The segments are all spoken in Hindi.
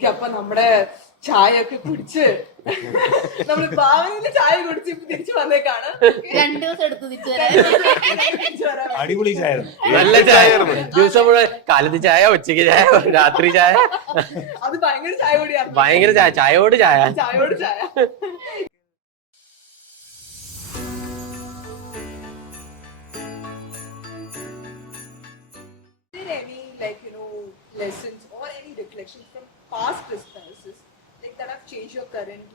ഓക്കെ അപ്പൊ നമ്മുടെ ചായ ഒക്കെ കുടിച്ച് നമ്മള് ഭാവിയില് ചായ കുടിച്ച് ഇപ്പൊ തിരിച്ചു വന്നേക്കാണ്. 2 ദിവസം എടുത്തു തിരിച്ചു വരാൻ. തിരിച്ചു വരാൻ വേണ്ടി. അടിപൊളി ചായ നല്ല ചായ ദിവസം മുഴുവൻ കാലത്ത് ചായ ഉച്ചയ്ക്ക് ചായ രാത്രി ചായ അത് ഭയങ്കര ചായ കൂടിയാണ്. ഭയങ്കര ചായ ചായയോട് ചായ ചായയോട് ചായ. Did any lessons or any reflections from past Christmases that have changed your current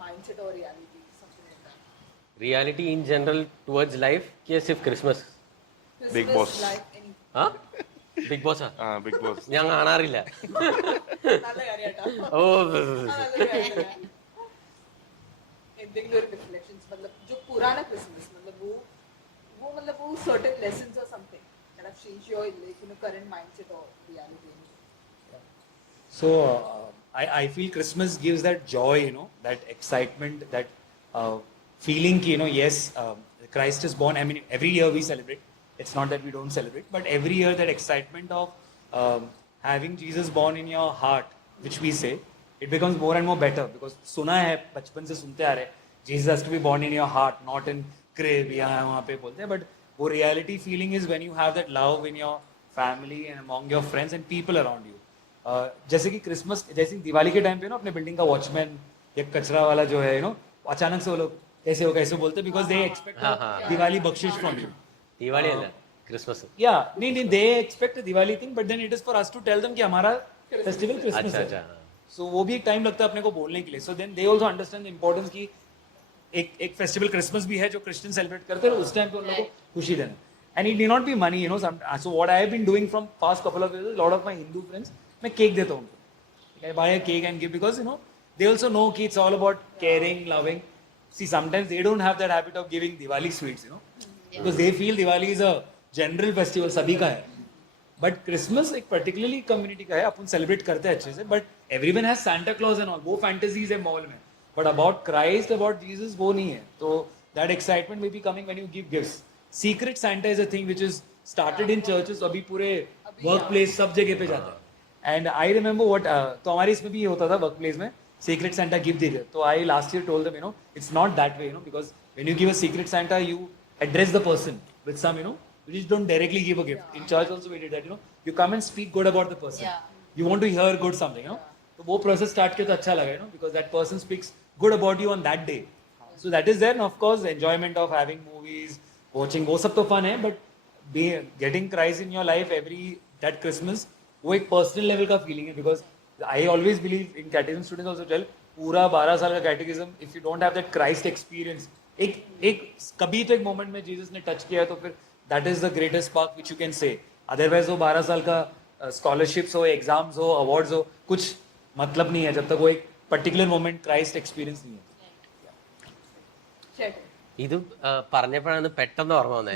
mindset or reality, something like that? Reality in general towards life कि सिर्फ Christmas Christmas, Big Boss. life, any ആ ബിഗ് ബോസ് ബിഗ് ബോസ് ഞാൻ കാണാറില്ല നല്ല കാര്യാട്ടാ. ഓ നല്ല കാര്യം. എന്തെങ്കിലും ഒരു റിഫ്ലെക്ഷൻസ് मतलब जो पुराना क्रिसमस मतलब वो certain lessons or something that have changed your current mindset or reality. So I feel Christmas gives that joy, that excitement, that feeling, yes, Christ is born. I mean, every year we celebrate. It's not that we don't celebrate, but every year that excitement of having Jesus born in your heart, which we say, it becomes more and more better because सुना है बचपन से सुनते आ रहे Jesus has to be born in your heart, not in crib यहाँ वहाँ पे बोलते हैं, but वो reality feeling is when you have that love in your family and among your friends and people around you. जैसे कि क्रिसमस जैसे दिवाली के टाइम पे अपने बिल्डिंग का वॉचमैन या कचरा वाला जो है अचानक से वो लोग कैसे बोलते बिकॉज दे एक्सपेक्ट दिवाली बख्शिश फ्रॉम यू दिवाली अല്ല क्रिसमस या नहीं they expect Diwali thing but then it is for us to tell them कि हमारा फेस्टिवल क्रिसमस अच्छा है सो वो भी एक टाइम लगता है अपने को बोलने के लिए so then they also understand the importance की एक फेस्टिवल क्रिसमस भी है जो क्रिश्चियन सेलिब्रेट करते हैं उस टाइम पे उन लोगों को खुशी देना and it need not be money so what I have been doing from past couple of years lot of my Hindu friends मैं केक देता हूँ उनको I buy a cake and give because they also know कि it's all about caring, loving. See, sometimes they don't have that habit of giving Diwali sweets, because they feel Diwali is a general festival, सभी का है. But Christmas एक particularly community का है, अपन celebrate करते हैं अच्छे से. But everyone has Santa Claus and all, वो fantasies है mall में. But about Christ, about Jesus, वो नहीं है. So that excitement may be coming when you give gifts. Secret Santa is a thing which is started in churches, अभी पूरे workplace सब जगह पे जाता है. And I remember what तो हमारे इसमें भी ये होता था workplace में. Secret Santa gift दे दिया तो I last year told them it's not that way because when you give a Secret Santa you address the person with some you just don't directly give a gift in church also we did that you come and speak good about the person you want to hear good something तो वो process start किया तो अच्छा लगा because that person speaks good about you on that day so that is there and of course enjoyment of having movies watching वो सब तो fun है but getting Christ in your life every that Christmas वो एक personal level का feeling है because I always believe in catechism students also tell पूरा 12 साल का कैटेकिज्म if you don't have that Christ experience एक कभी तो एक मोमेंट में जीसस ने टच किया तो फिर that is the greatest spark which you can say otherwise वो 12 साल का scholarships हो एग्जाम्स हो अवार्ड्स हो कुछ मतलब नहीं है जब तक वो एक पर्टिकुलर मोमेंट क्राइस्ट एक्सपीरियंस नहीं है ഇത് പറഞ്ഞപ്പോഴാണ് പെട്ടെന്ന് ഓർമ്മ വന്നേ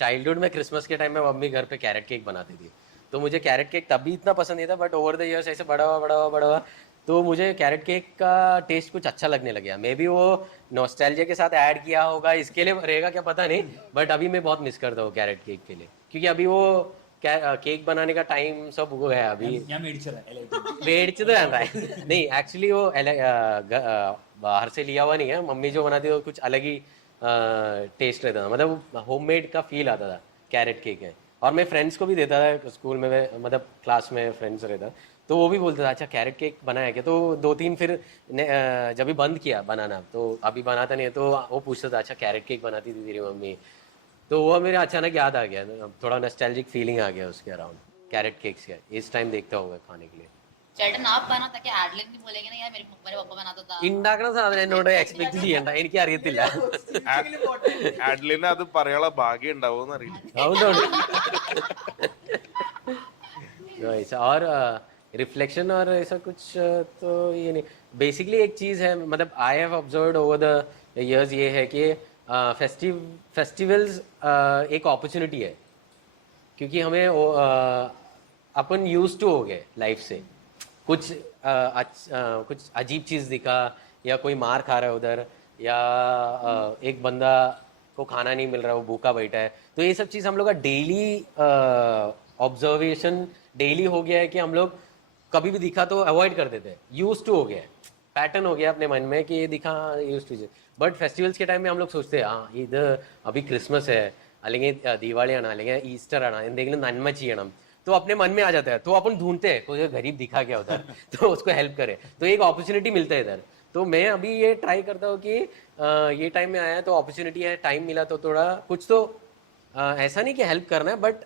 चाइल्डहुड में क्रिसमस के टाइम में मम्मी घर पे कैरेट केक बनाती थी तो मुझे कैरेट केक तभी इतना पसंद नहीं था बट ओवर द इयर्स ऐसे बड़ा हुआ तो मुझे कैरेट केक का टेस्ट कुछ अच्छा लगने लग गया मे बी वो नॉस्टैल्जिया के साथ ऐड किया होगा इसके लिए रहेगा क्या पता नहीं बट अभी मैं बहुत मिस करता हूँ कैरेट केक के लिए क्योंकि अभी वो केक बनाने का टाइम सब हो गया अभी മേടിച്ചത് വേണ്ട नहीं एक्चुअली वो बाहर से लिया हुआ नहीं है मम्मी जो बनाती है वो कुछ अलग ही टेस्ट रहता था मतलब होममेड का फील आता था कैरेट केक है और मैं फ्रेंड्स को भी देता था स्कूल में मतलब क्लास में फ्रेंड्स रहता तो वो भी बोलता था अच्छा कैरेट केक बनाया क्या तो 2-3 फिर जब भी बंद किया बनाना तो अभी बनाता नहीं है तो वो पूछता था अच्छा कैरेट केक बनाती थी तेरी मम्मी तो वो मेरे अचानक याद आ गया थोड़ा नॉस्टैल्जिक फीलिंग आ गया उसके अराउंड कैरेट केक्स का इस टाइम देखता हूँ मैं खाने के लिए ചേട്ടൻ आप बनाता क्या आडलिन नहीं बोलेंगे ना यार मेरे पापा बनाता था ഉണ്ടാക്കുന്ന സാധനം എന്നോട് എക്സ്പെക്ട് ചെയ്യണ്ട എനിക്ക് അറിയത്തില്ല ആഡ്ലിന് അത് പറയാനുള്ള ഭാഗ്യം ഉണ്ടാവുമെന്ന് അറിയില്ല Nice. और रिफ्लेक्शन और ऐसा कुछ तो ये नहीं बेसिकली एक चीज़ है मतलब I have observed over the years ये है कि फेस्टिवल्स एक अपॉर्चुनिटी है क्योंकि हमें अपन यूज टू हो गए लाइफ से कुछ कुछ अजीब चीज़ दिखा या कोई मार खा रहा है उधर या एक बंदा को खाना नहीं मिल रहा वो भूखा बैठा है तो ये सब चीज़ हम लोग का डेली ऑब्जर्वेशन डेली हो गया है कि हम लोग कभी भी दिखा तो अवॉइड कर देते हैं, यूज टू हो गया है, पैटर्न हो गया अपने मन में कि ये दिखा यूज टू। बट फेस्टिवल्स के टाइम में हम लोग सोचते हैं ഇത് अभी क्रिसमस है അല്ലെങ്കിൽ दिवालिയാണ് അല്ലെങ്കിൽ ഈസ്റ്റർ ആണ് എന്തെങ്കിലും നന്മ ചെയ്യണം, तो अपने मन में आ जाता है, तो अपन ढूंढते हैं कोई गरीब दिखा क्या उधर तो उसको हेल्प करे, तो एक अपॉर्चुनिटी मिलता है इधर। तो मैं अभी ये ट्राई करता हूँ कि ये टाइम में आया तो अपॉर्चुनिटी है, टाइम मिला तो थोड़ा कुछ तो ऐसा नहीं कि हेल्प करना है, बट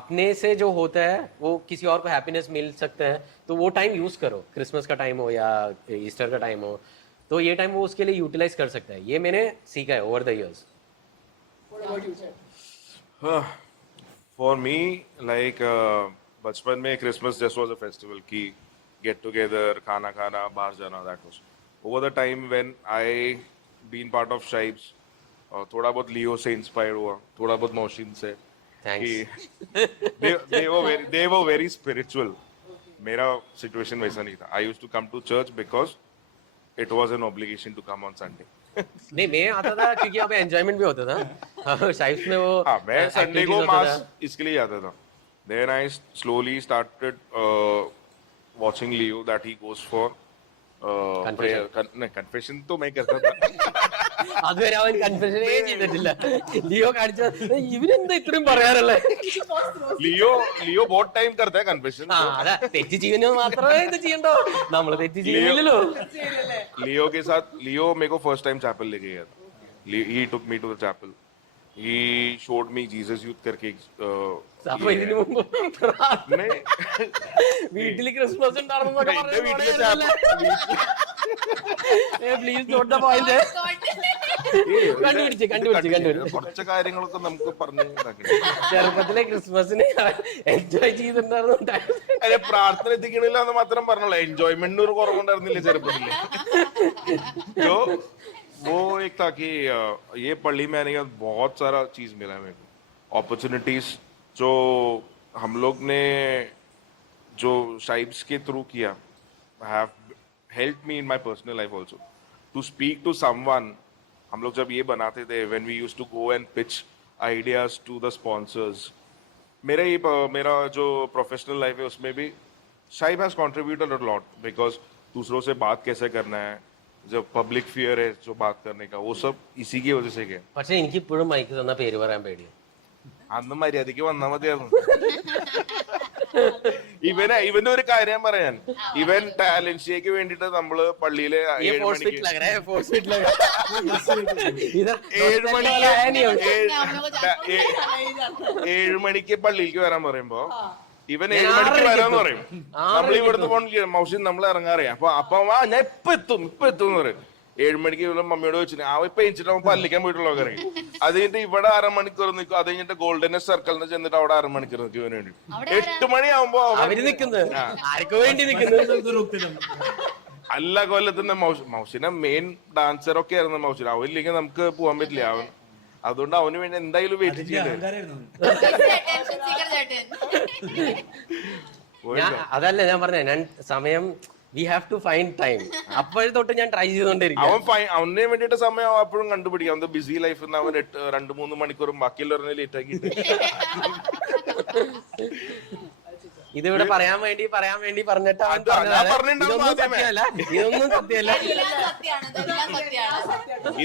अपने से जो होता है वो किसी और को हैप्पीनेस मिल सकता है, तो वो टाइम यूज करो, क्रिसमस का टाइम हो या ईस्टर का टाइम हो, तो ये टाइम वो उसके लिए यूटिलाइज कर सकता है। ये मैंने सीखा है over the years. What about you, sir? For me, like बचपन में Christmas just was a festival की get together, खाना खाना, बाहर जाना, that was. Over the time when I been part of Shibes, थोड़ा बहुत लियो से इंस्पायर हुआ, थोड़ा बहुत मौशिन से Thanks. कि they were very spiritual. मेरा situation वैसा नहीं था. I used to come to church because it was an obligation to come on Sunday. नहीं मैं आता था क्योंकि यहाँ पे एंजॉयमेंट भी होता था शाइब्स में वो हाँ मैं संडे activities को होता मास था। इसके लिए जाता था. Then I slowly started watching Leo that he goes for Confession. नहीं confession तो मैं करता था. അതുവരെ അവൻ കൺഫെഷൻ ചെയ്തിട്ടില്ല, ലിയോ കാണിച്ച ഇവനെന്താ ഇത്രയും പറയാറല്ലേ, Leo बहुत टाइम करता है confession. ആ അതാ തെറ്റ് ചെയ്യുന്നത് മാത്രമേ ഇത് ചെയ്യണ്ടോ, നമ്മള് തെറ്റ് ചെയ്യുന്നില്ലല്ലോ। Leo के साथ Leo मेरे को first time chapel लेके गया था. He took me to the chapel. He showed me Jesus Youth करके അപ്പൊ ഇതിനു മുമ്പ് नहीं വീട്ടില് ക്രിസ്മസ് ഉണ്ടായിരുന്നൊക്കെ എന്റെ വീട്ടിലെ chapel please note the point കണ്ടുപിടിച്ച് കുറച്ച് കാര്യങ്ങളൊക്കെ നമുക്ക് പറഞ്ഞു ഇതാക്കി. ചെറുപ്പത്തിലെ ക്രിസ്മസിന് എൻജോയ് ചെയ്തിട്ടുണ്ടായിരുന്നു। अरे प्रार्थना എത്തിക്കണില്ല എന്ന് മാത്രം പറഞ്ഞോളൂ, എൻജോയ്മെന്റിന് ഒരു കുറവുണ്ടായിരുന്നില്ല ചെറുപ്പത്തില്. जो वो एक था कि ये पढ़ी में आने के बाद बहुत सारा चीज मिला है मेरे को, अपॉर्चुनिटीज जो हम लोग ने जो शाइब्स के थ्रू किया have help me in my personal life also to speak to someone. हम लोग जब ये बनाते थे when we used to go and pitch ideas to the sponsors, मेरा जो प्रोफेशनल लाइफ है उसमें भी शाइब has contributed a lot because दूसरों से बात कैसे करना है, जो पब्लिक फियर है जो बात करने का, वो सब इसी की वजह से गया. പക്ഷെ എനിക്ക് ഇപ്പോഴും മൈക്ക് തന്ന പേര് പറയാൻ പേടിയാണ്। അന്ന് മര്യാദയ്ക്ക് വന്നാ മതിയായിരുന്നു. ഇവന്റെ ഒരു കാര്യം പറയാൻ, ഇവൻ ടാലന്റ് ഷേക്ക് വേണ്ടിട്ട് നമ്മള് പള്ളിയിലെ 7 മണിക്ക് പള്ളിയിലേക്ക് വരാൻ പറയുമ്പോ ഇവൻ 7 മണിക്ക് വരാന്ന് പറയും. നമ്മൾ ഇവിടുന്ന് പോകണില്ല, മൗസി നമ്മൾ ഇറങ്ങാറിയാം. അപ്പൊ ഞാൻ ഇപ്പൊ എത്തും എന്ന് പറയും. 7 മണിക്ക് മമ്മിയോട് വെച്ചിട്ട് ഇപ്പൊ എണിച്ചിട്ട് അവൻ പല്ലിക്കാൻ പോയിട്ടുള്ള ഇറങ്ങി. അത് കഴിഞ്ഞിട്ട് ഇവിടെ 1/2 മണിക്കൂർ നിൽക്കും. അത് കഴിഞ്ഞിട്ട് ഗോൾഡൻ സർക്കിളിന് ചെന്നിട്ട് അവിടെ 1/2 മണിക്കൂർ നിൽക്കും ഇവന് വേണ്ടി. 8 മണിയാവുമ്പോ അവര് നിക്കുന്നത് ആർക്കു വേണ്ടി നിക്കുന്നത് എല്ലാ കൊല്ലത്തിന്റെ മൗസിനെ മെയിൻ ഡാൻസർ ഒക്കെ ആയിരുന്നു മൗസിന. അവനില്ലെങ്കിൽ നമുക്ക് പോകാൻ പറ്റില്ല. അവൻ അതുകൊണ്ട് അവന് വേണ്ടി എന്തായാലും വെയിറ്റ് ചെയ്തേ. അതല്ല ഞാൻ പറഞ്ഞ ഞാൻ സമയം we have to find time, അപ്പോഴേ തൊട്ട് ഞാൻ ട്രൈ ചെയ്തോണ്ടിരിക്കും. അവനെ വേണ്ടിട്ട് സമയം അപ്പോഴും കണ്ടുപിടിക്കാം. അവന്റെ ബിസി ലൈഫിൽ അവൻ 2-3 മണിക്കൂറും ബാക്കിയുള്ളവരെ ലേറ്റ് ആക്കി. ഇതിവിടെ പറയാൻ വേണ്ടി പറഞ്ഞിട്ട് അവൻ ഇതൊന്നും സത്യമല്ല.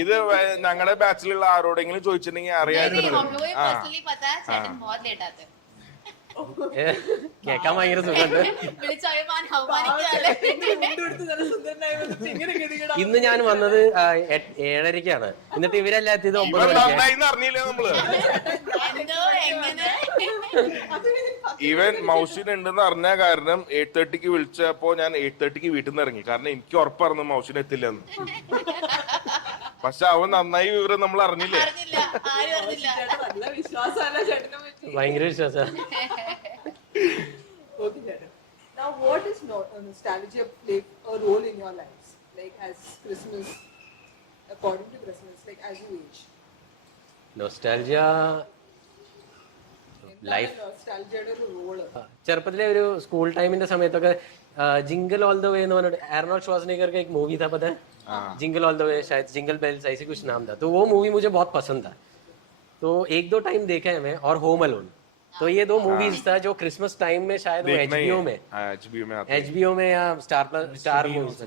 ഇത് ഞങ്ങളുടെ ബാച്ചിലുള്ള ആരോടെങ്കിലും ചോദിച്ചിട്ടുണ്ടെങ്കിൽ അറിയാമായിരുന്നു. കേക്കാൻ ഭയങ്കര സുഖമുണ്ട്. ഇന്ന് ഞാൻ വന്നത് 7:30-ക്കാണ്, എന്നിട്ട് ഇവരെല്ലാം എത്തിയത് 9 മണിക്ക്. അറിഞ്ഞില്ലേ നമ്മള് ഇവൻ മൗസിൻ ഉണ്ടെന്ന് അറിഞ്ഞ കാരണം 8:30-ക്ക് വിളിച്ചപ്പോ ഞാൻ 8:30-ക്ക് വീട്ടിൽ നിന്ന് ഇറങ്ങി. കാരണം എനിക്ക് ഉറപ്പായിരുന്നു മൗസിൻ എത്തില്ലെന്ന്. പക്ഷെ അവൻ നന്നായി വിവരം നമ്മൾ അറിഞ്ഞില്ലേ. ഭയങ്കര വിശ്വാസം. Okay, Jatin. Now, what is nostalgia play a role in your lives? Like, as Christmas, according to Christmas, like as you age. Nostalgia life Nostalgia role. ചെറുപ്പത്തിലെ ഒരു സ്കൂൾ ടൈമിന്റെ സമയത്തൊക്കെ जिंगल ऑल द वे എന്ന് പറഞ്ഞിട്ട് आर्नोल्ड श्वार्ज़नेगर का एक मूवी था, पता है? जिंगल ऑल द वे, शायद जिंगल बेल्स ऐसे कुछ नाम था. तो वो मूवी मुझे बहुत पसंद था, तो 1-2 टाइम देखा है मैं. और होम अलोन तो ये दो मूवीज था जो क्रिसमस टाइम में शायद वो देखना ही HBO है। में हाँ, HBO में आता है। HBO में या स्टार मूवीज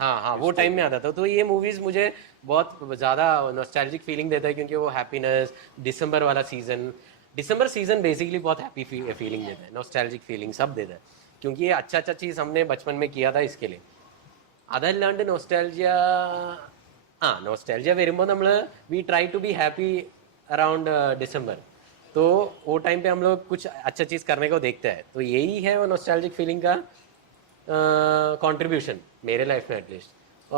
हाँ हाँ वो टाइम में आता था। तो ये मूवीज मुझे बहुत ज़्यादा नॉस्टैल्जिक फीलिंग देता है क्योंकि वो हैप्पीनेस दिसंबर सीजन बेसिकली बहुत हैप्पी फीलिंग देता है, नॉस्टैल्जिक फीलिंग सब देता है क्योंकि ये अच्छा चीज़ हमने बचपन में किया था इसके लिए അതല്ലാണ്ട് നോസ്റ്റാൾജിയ വരുമ്പോൾ നമ്മൾ we try to be happy around December तो वो टाइम पे हम लोग कुछ अच्छा चीज़ करने को देखते हैं तो यही है वो नॉस्टैल्जिक फीलिंग का कंट्रीब्यूशन मेरे लाइफ में एटलीस्ट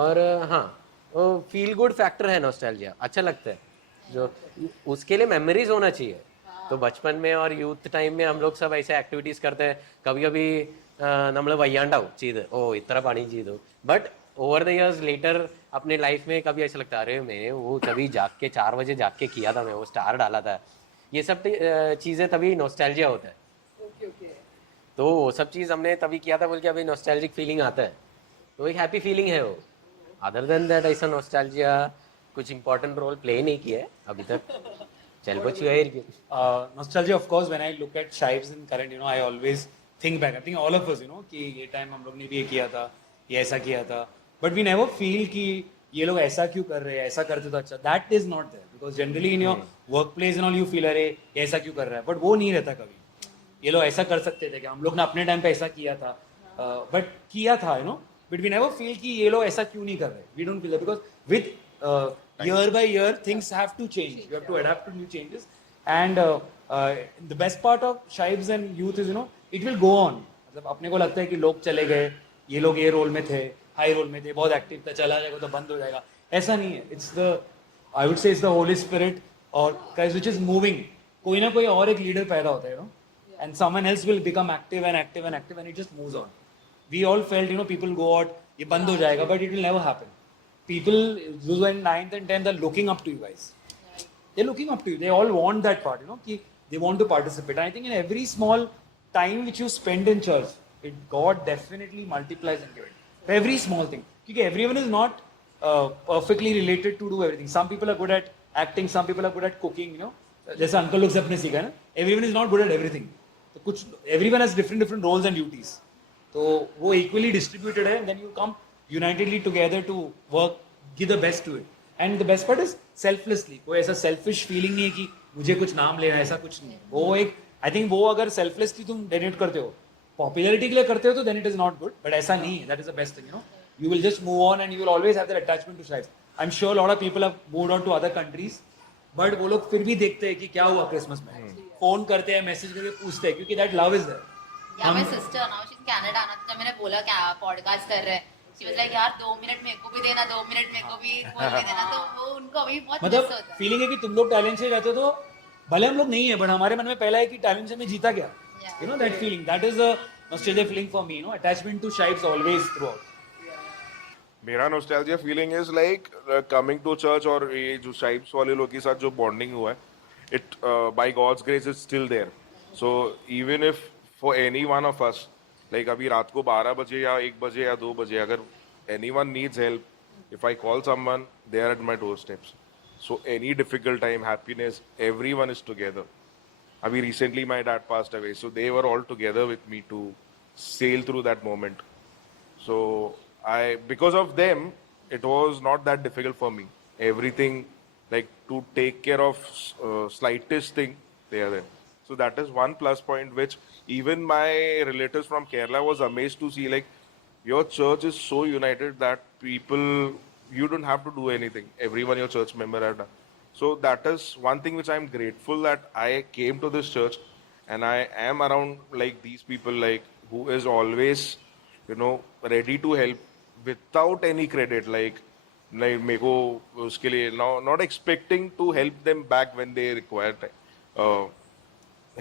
और हाँ वो फील गुड फैक्टर है नॉस्टैल्जिया अच्छा लगता है जो उसके लिए मेमोरीज होना चाहिए तो बचपन में और यूथ टाइम में हम लोग सब ऐसे एक्टिविटीज करते हैं कभी कभी നമ്മൾ വയ്യാണ്ടാവും ചെയ്ത് ഓ ഇത്ര പണി ചെയ്തു but over the years later अपने लाइफ में कभी ऐसा लगता है अरे मैं वो तभी जाग के 4 बजे जाग के किया था मैं वो स्टार डाला था ये सब चीज़ें तभी नॉस्टैल्जिया होता है Okay, okay. तो वो सब चीज़ हमने तभी किया था बोल के अभी नॉस्टैल्जिक फीलिंग आता है तो एक हैप्पी फीलिंग है वो अदर देन दैट ऐसा नॉस्टैल्जिया कुछ इंपॉर्टेंट रोल प्ले नहीं किया है अभी तक चल कुछ हुआ ही nostalgia of course when I look at Shives in current you know I always think back I think all of us you know कि ये टाइम हम लोग ने भी ये किया था ये ऐसा किया था but we never feel कि ये लोग ऐसा क्यों कर रहे हैं ऐसा करते तो अच्छा that is not there because generally in your workplace and all you feel अरे ये ऐसा क्यों कर रहा है but वो नहीं रहता कभी ये लोग ऐसा कर सकते थे कि हम लोग ने अपने टाइम पे ऐसा किया था बट किया था you know but we never feel कि ये लोग ऐसा क्यों नहीं कर रहे we don't feel because with year by year things have to change you have to adapt to new changes and the best part of Shives and youth is you know it will go on मतलब अपने को लगता है कि लोग चले गए ये लोग ये रोल में थे हाई रोल में थे बहुत एक्टिव था चला जाएगा तो बंद हो जाएगा ऐसा नहीं है it's the I would say it's the Holi spirit और व्हिच इज मूविंग कोई ना कोई और एक लीडर पैदा होता है you know and someone else will become active and active and active and it just moves on we all felt you know people go out ये बंद हो जाएगा but it will never happen people those who are in 9th and 10th are looking up to you guys they're looking up to you they all want that part you know कि they want to participate and I think in every small time which you spend in church it God definitely multiplies and gives it every small thing because everyone is not perfectly related to do everything some people are good at acting some people are good at cooking you know जैसे अंकल लोग से अपने सीखा है ना everyone is not good at everything तो कुछ everyone has different roles and duties तो वो equally distributed है and then you come unitedly together to work give the best to it and the best part is selflessly कोई ऐसा selfish feeling नहीं है कि मुझे कुछ नाम लेना है ऐसा कुछ नहीं वो एक I think वो अगर selflessly तुम donate करते हो popularity के लिए करते हो तो then it is not good but ऐसा नहीं है that is the best thing you know you will just move on and you will always have that attachment to Shives I'm sure a lot of people have moved on to other countries but वो लोग फिर भी देखते हैं कि क्या हुआ क्रिसमस में फोन करते हैं मैसेज करके पूछते हैं क्योंकि दैट लव इज देयर या my sister now she is Canada ना तो जब मैंने बोला क्या पॉडकास्ट कर रहे हैं शी वाज लाइक यार 2 मिनट मेरे को भी देना 2 मिनट मेरे को भी बोलने देना तो वो उनको अभी बहुत मिस मतलब होता है फीलिंग है कि तुम लोग टैलेंट से जाते हो तो भले हम लोग नहीं है बट हमारे मन में पहला है कि टैलेंट से मैं जीता गया you know that feeling that is a nostalgia feeling for me you know attachment to Shives always throughout मेरा nostalgia feeling is like coming to church और ये जो Shives वाले लोग के साथ जो बॉन्डिंग हुआ है it by God's grace is still there so even if for any one of us like अभी रात को 12 बजे या 1 बजे या 2 बजे अगर anyone needs help if I call someone they are at my doorsteps so any difficult time happiness everyone is together abhi recently my dad passed away so they were all together with me to sail through that moment so because of them it was not that difficult for me everything like to take care of slightest thing they are there so that is one plus point which even my relatives from Kerala was amazed to see like your church is so united that people you don't have to do anything everyone your church member had done so that is one thing which I'm grateful that I came to this church and I am around like these people like who is always you know ready to help without any credit like मेरे को उसके लिए not expecting to help them back when they require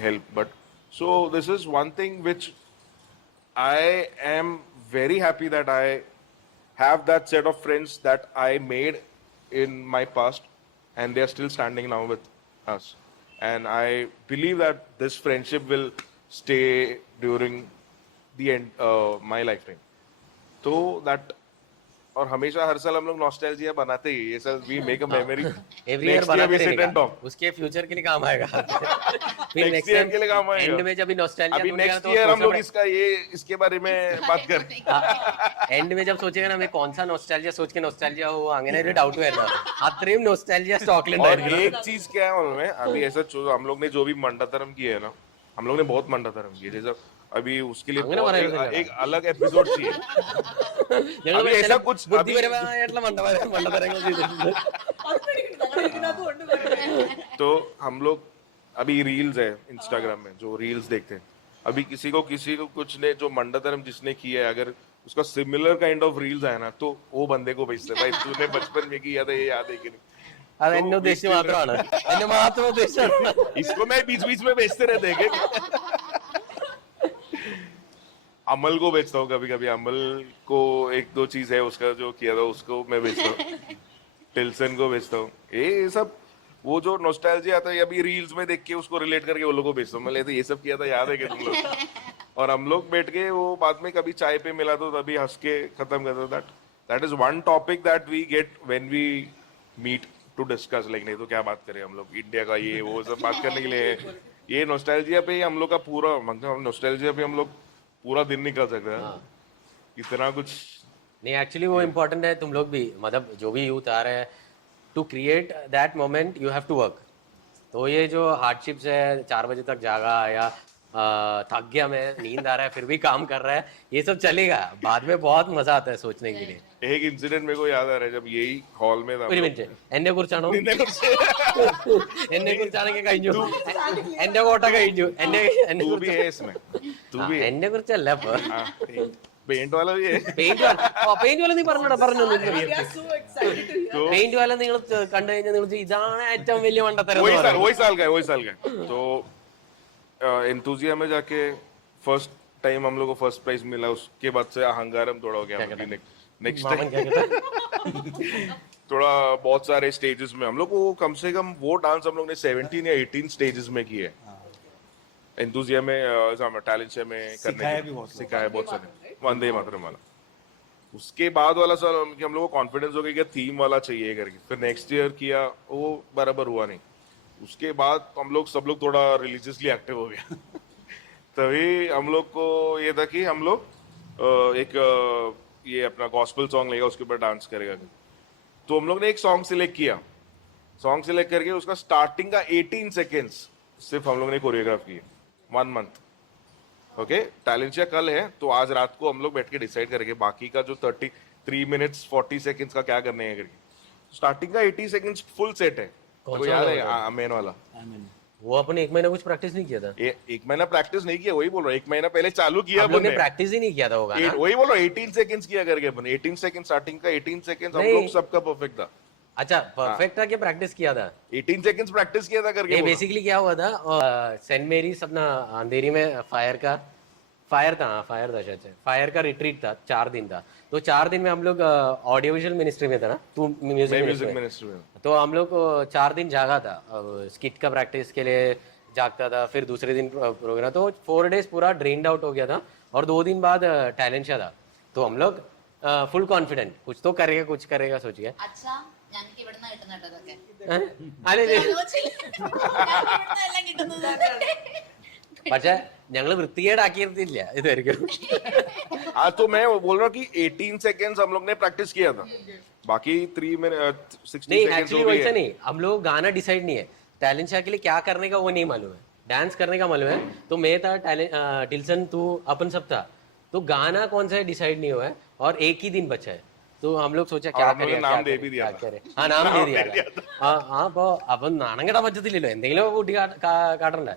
help but so this is one thing which I am very happy that I have that set of friends that I made in my past and they are still standing now with us and I believe that this friendship will stay during the end my lifetime so that और हमेशा हर साल हम लोग नॉस्टैल्जिया बनाते ही, ये साल we make a memory every year we बनाते सिट एंड टॉक, उसके फ्यूचर के लिए काम आएगा। फिर नेक्स्ट ईयर के लिए काम आएगा। एंड में जब नॉस्टैल्जिया अभी नेक्स्ट ईयर हम लोग इसके बारे में बात कर एंड में जब सोचेगा ना मैं कौन सा नॉस्टैल्जिया सोच के नॉस्टैल्जिया हो അങ്ങനെ ഒരു ഡൗട്ട് വരുന്നത് അത്രയും നൊസ്റ്റാൾജിയ और സ്റ്റോക്കിലുണ്ടായിരുന്നു। एक चीज क्या है मालूम है, अभी ऐसा हम लोग ने जो भी मंडातरम किया है ना, हम लोग ने बहुत मंडातरम किया, जैसे अभी उसके लिए അങ്ങനെ പറയുന്നില്ല। एक अलग एपिसोड चाहिए। ഞങ്ങൾ अभी ऐसा कुछ अभी ബുദ്ധിപരമായിട്ടുള്ള മണ്ടത്തരങ്ങൾ ചെയ്തിട്ടുണ്ട്। तो हम लोग अभी रील्स है इंस्टाग्राम में, जो रील्स देखते हैं, अभी किसी को कुछ ने जो मंडातरम जिसने किया है, अगर उसका सिमिलर काइंड ऑफ रील्स आया ना, तो वो बंदे को भेजते हैं, भाई तूने बचपन में किया था, ये याद है कि नहीं? അത് എന്നെ ഉദ്ദേശിച്ച് മാത്രമാണ്, എന്നെ മാത്രം ഉദ്ദേശിച്ചാണ്। इसको मैं बीच बीच में भेजते रहते हैं। अमल को भेजता हूँ कभी कभी, अमल को एक दो चीज है उसका जो किया था उसको मैं भेजता हूँ, टिल्सन को भेजता हूँ, ये सब वो जो नॉस्टैल्जिया आता है अभी रील्स में देख के उसको रिलेट करके वो लोगों को भेजता हूँ, मैं ये सब किया था याद है कि तुम लोग? और हम लोग बैठ के वो बाद में कभी चाय पे मिला तो तभी हंस के खत्म कर दो। That is one topic that we get when we meet to discuss, like नहीं तो क्या बात करें हम लोग इंडिया का ये वो सब बात करने के लिए, ये नॉस्टैल्जिया पे ही हम लोग का पूरा मतलब नॉस्टैल्जिया पे हम लोग पूरा दिन निकल सकते हैं। इतना कुछ नहीं एक्चुअली वो इम्पोर्टेंट है, तुम लोग भी मतलब जो भी यूथ आ रहे हैं to create that moment you have to work. तो ये जो हार्डशिप्स है, 4 बजे तक जागा या थक गया मैं, नींद आ रहा है फिर भी काम कर रहा है, ये सब चलेगा, बाद में बहुत मजा आता है सोचने के लिए। एक इंसिडेंट मेरे को याद आ रहा है, जब यही हॉल में था ഒരു മിനിറ്റ്, എന്നെ കുറിച്ചാണോ? എന്നെ കുറിച്ചാണെങ്കിൽ കഴിഞ്ഞു, എന്റെ കോട്ട കഴിഞ്ഞു, എന്നെ तू भी है इसमें, तू भी है। എന്നെ കുറിച്ചല്ല पेंट वाला भी है। പെയിന്റ് വാല നീ പറഞ്ഞോടാ, പറഞ്ഞു We are so excited to hear. Paint വാല നിങ്ങൾ കണ്ടു കഴിഞ്ഞാൽ നിങ്ങൾ ഇതാണ് ഏറ്റവും വലിയ മണ്ടത്തരം എന്ന് പറയും. वही साल का है। तो एंथुसिया में जाके फर्स्ट टाइम हम लोग को फर्स्ट प्राइज मिला, उसके बाद से अहंकारम थोड़ा हो गया। नेक्स्ट मामन क्या टाइम कहता थोड़ा बहुत सारे स्टेजेस में हम लोग को कम से कम वो डांस हम लोग ने 17 या 18 स्टेजेस में किए। एंथुसिया में टैलेंट में सिखाया बहुत सारे, वंदे मातरम वाला। उसके बाद वाला साल हम लोग को कॉन्फिडेंस हो गया कि थीम वाला चाहिए करके, फिर नेक्स्ट ईयर किया, वो बराबर हुआ नहीं। उसके बाद हम लोग सब लोग थोड़ा रिलीजियसली एक्टिव हो गया। तभी हम लोग को ये था कि हम लोग एक ये अपना गॉस्पेल सॉन्ग लेगा, उसके ऊपर डांस करेगा। तो हम लोग ने एक सॉन्ग सिलेक्ट किया, सॉन्ग सिलेक्ट करके उसका स्टार्टिंग का 18 सेकेंड्स सिर्फ हम लोग ने कोरियोग्राफ किए, 1 मंथ। ओके, टैलेंशिया कल है, तो आज रात को हम लोग बैठ के डिसाइड करेंगे बाकी का जो 33 मिनट्स 40 सेकेंड्स का क्या करने हैं करके। स्टार्टिंग का 80 सेकेंड्स फुल सेट है, तो याद है आमेन वाला। वो अपन 1 महीना कुछ प्रैक्टिस नहीं किया था, एक महीना प्रैक्टिस नहीं किया, वही बोल रहा हूँ, 1 महीना पहले चालू किया हम लोग ने अपन ने। प्रैक्टिस ही नहीं किया था वो गाना। वही बोल रहा हूँ, 18 सेकंड्स किया करके अपन, 18 सेकंड स्टार्टिंग का 18 सेकंड्स हम नहीं। लोग सबका परफेक्ट था। अच्छा परफेक्ट था कि प्रैक्टिस किया था? 18 सेकंड्स प्रैक्टिस किया था करके ये बोला। बेसिकली क्या हुआ था, सेंट मेरीज अपना अंधेरी में फायर था शायद से, फायर का रिट्रीट था, 4 दिन था। तो 4 दिन में हम लोग ऑडियो विजुअल मिनिस्ट्री में था ना, तू म्यूजिक मिनिस्ट्री में। तो हम लोग 4 दिन जागा था, स्किट का प्रैक्टिस के लिए जागता था, फिर दूसरे दिन प्रोग्राम, तो 4 डेज पूरा ड्रेन्ड आउट हो गया था। और 2 दिन बाद टैलेंट शो था, तो हम लोग फुल कॉन्फिडेंट कुछ तो करेगा सोच के। അച്ഛാ ഞങ്ങൾക്ക് ഇവിടുന്ന് കിട്ടുന്ന കേട്ടതൊക്കെ അതെ എല്ലാം കിട്ടുന്നത് പക്ഷെ ഞങ്ങള് വൃത്തികേടാക്കിയിരുന്നില്ല ഇതായിരിക്കും। हाँ, तो मैं बोल रहा हूँ कि 18 सेकंड्स हम लोग ने प्रैक्टिस किया था, बाकी 3 मिनट 60 नहीं सेकंड्स एक्चुअली हो गई वैसा है। नहीं, हम लोग गाना डिसाइड नहीं है, टैलेंट शो के लिए क्या करने का वो नहीं मालूम है, डांस करने का मालूम है। तो मैं था टिल्सन, तू अपन सब था, तो गाना कौन सा है डिसाइड नहीं हुआ है, और एक ही दिन बचा है। तो हम लोग सोचा क्या हम लोगों ने करें, नाम दे भी दिया था। हाँ नाम दे दिया हाँ അപ്പൊ അപ്പം നാണം കെടാൻ പറ്റത്തില്ലല്ലോ, എന്തെങ്കിലും കൂട്ടി കാട്ടണ്ടേ।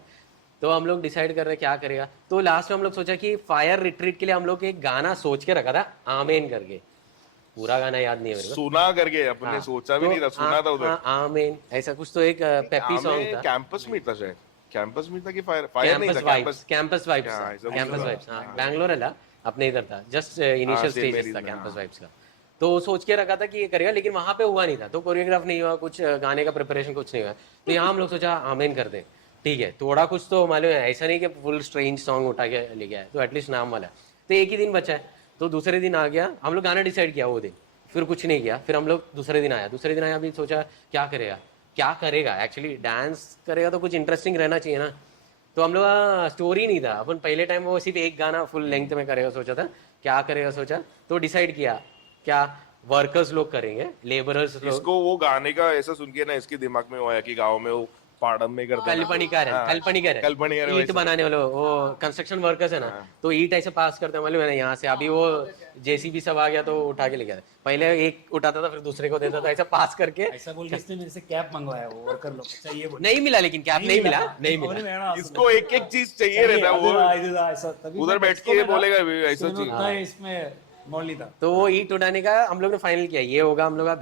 तो हम लोग डिसाइड कर रहे क्या करेगा, तो लास्ट में हम लोग सोचा कि फायर रिट्रीट के लिए हम लोग एक गाना सोच के रखा था, आमेन करके। पूरा गाना याद नहीं है मेरे को, सुना करके अपन ने सोचा भी नहीं था, सुना था उधर। आमेन ऐसा कुछ तो एक पेपी सॉन्ग था। कैंपस में था शायद, कैंपस में था कि फायर नहीं था, कैंपस वाइब्स हाँ, ऐसा कुछ कैंपस था। वाइब्स हाँ, बैंगलोर है अपने इधर था, just initial Saint stages Mary's था में, कैंपस हाँ। वाइब्स का। तो सोच के रखा था कि ये करेगा, लेकिन वहां पे हुआ नहीं था, तो कोरियोग्राफ नहीं हुआ, कुछ गाने का प्रिपरेशन कुछ नहीं हुआ। तो यहाँ हम लोग सोचा आमेन कर दे, ठीक है थोड़ा कुछ तो मालूम है, ऐसा नहीं कि फुल स्ट्रेंज सॉन्ग उठा के ले गया है, तो एटलीस्ट नाम वाला है। तो एक ही दिन बचा है, तो दूसरे दिन आ गया, हम लोग गाना डिसाइड किया वो दिन, फिर कुछ नहीं किया। फिर हम लोग दूसरे दिन आया, अभी सोचा क्या करेगा एक्चुअली, डांस करेगा तो कुछ इंटरेस्टिंग रहना चाहिए ना। तो हम लोग का स्टोरी नहीं था, अपन पहले टाइम वो सिर्फ एक गाना फुल लेंथ में करेगा सोचा था, क्या करेगा सोचा, तो डिसाइड किया क्या वर्कर्स लोग करेंगे, लेबरर्स लोग। इसको वो गाने का ऐसा सुन के ना इसके दिमाग में वो आया कि गाँव में वो पाड़म में करते हैं ना। कल्पनिकार हाँ, है कल्पनिकार ईट वैसे। बनाने वाले वो कंस्ट्रक्शन वर्कर्स है ना, तो ईट ऐसे पास करते हैं मालूम है ना यहाँ से। अभी वो जेसीबी सब आ गया तो उठा के ले गया था, पहले एक उठाता था फिर दूसरे को देता था, ऐसा पास करके। ऐसा बोल के इसने मेरे से कैप मंगवाया वो वर्कर लोग। अच्छा ये बोल नहीं मिला, लेकिन कैप नहीं मिला। इसको एक एक चीज चाहिए रहता है वो, उधर बैठ के बोलेगा ऐसा चाहिए। इसमें मौली था। तो वो ईट उठाने का हम लोग ने फाइनल किया, ये होगा हम लोग का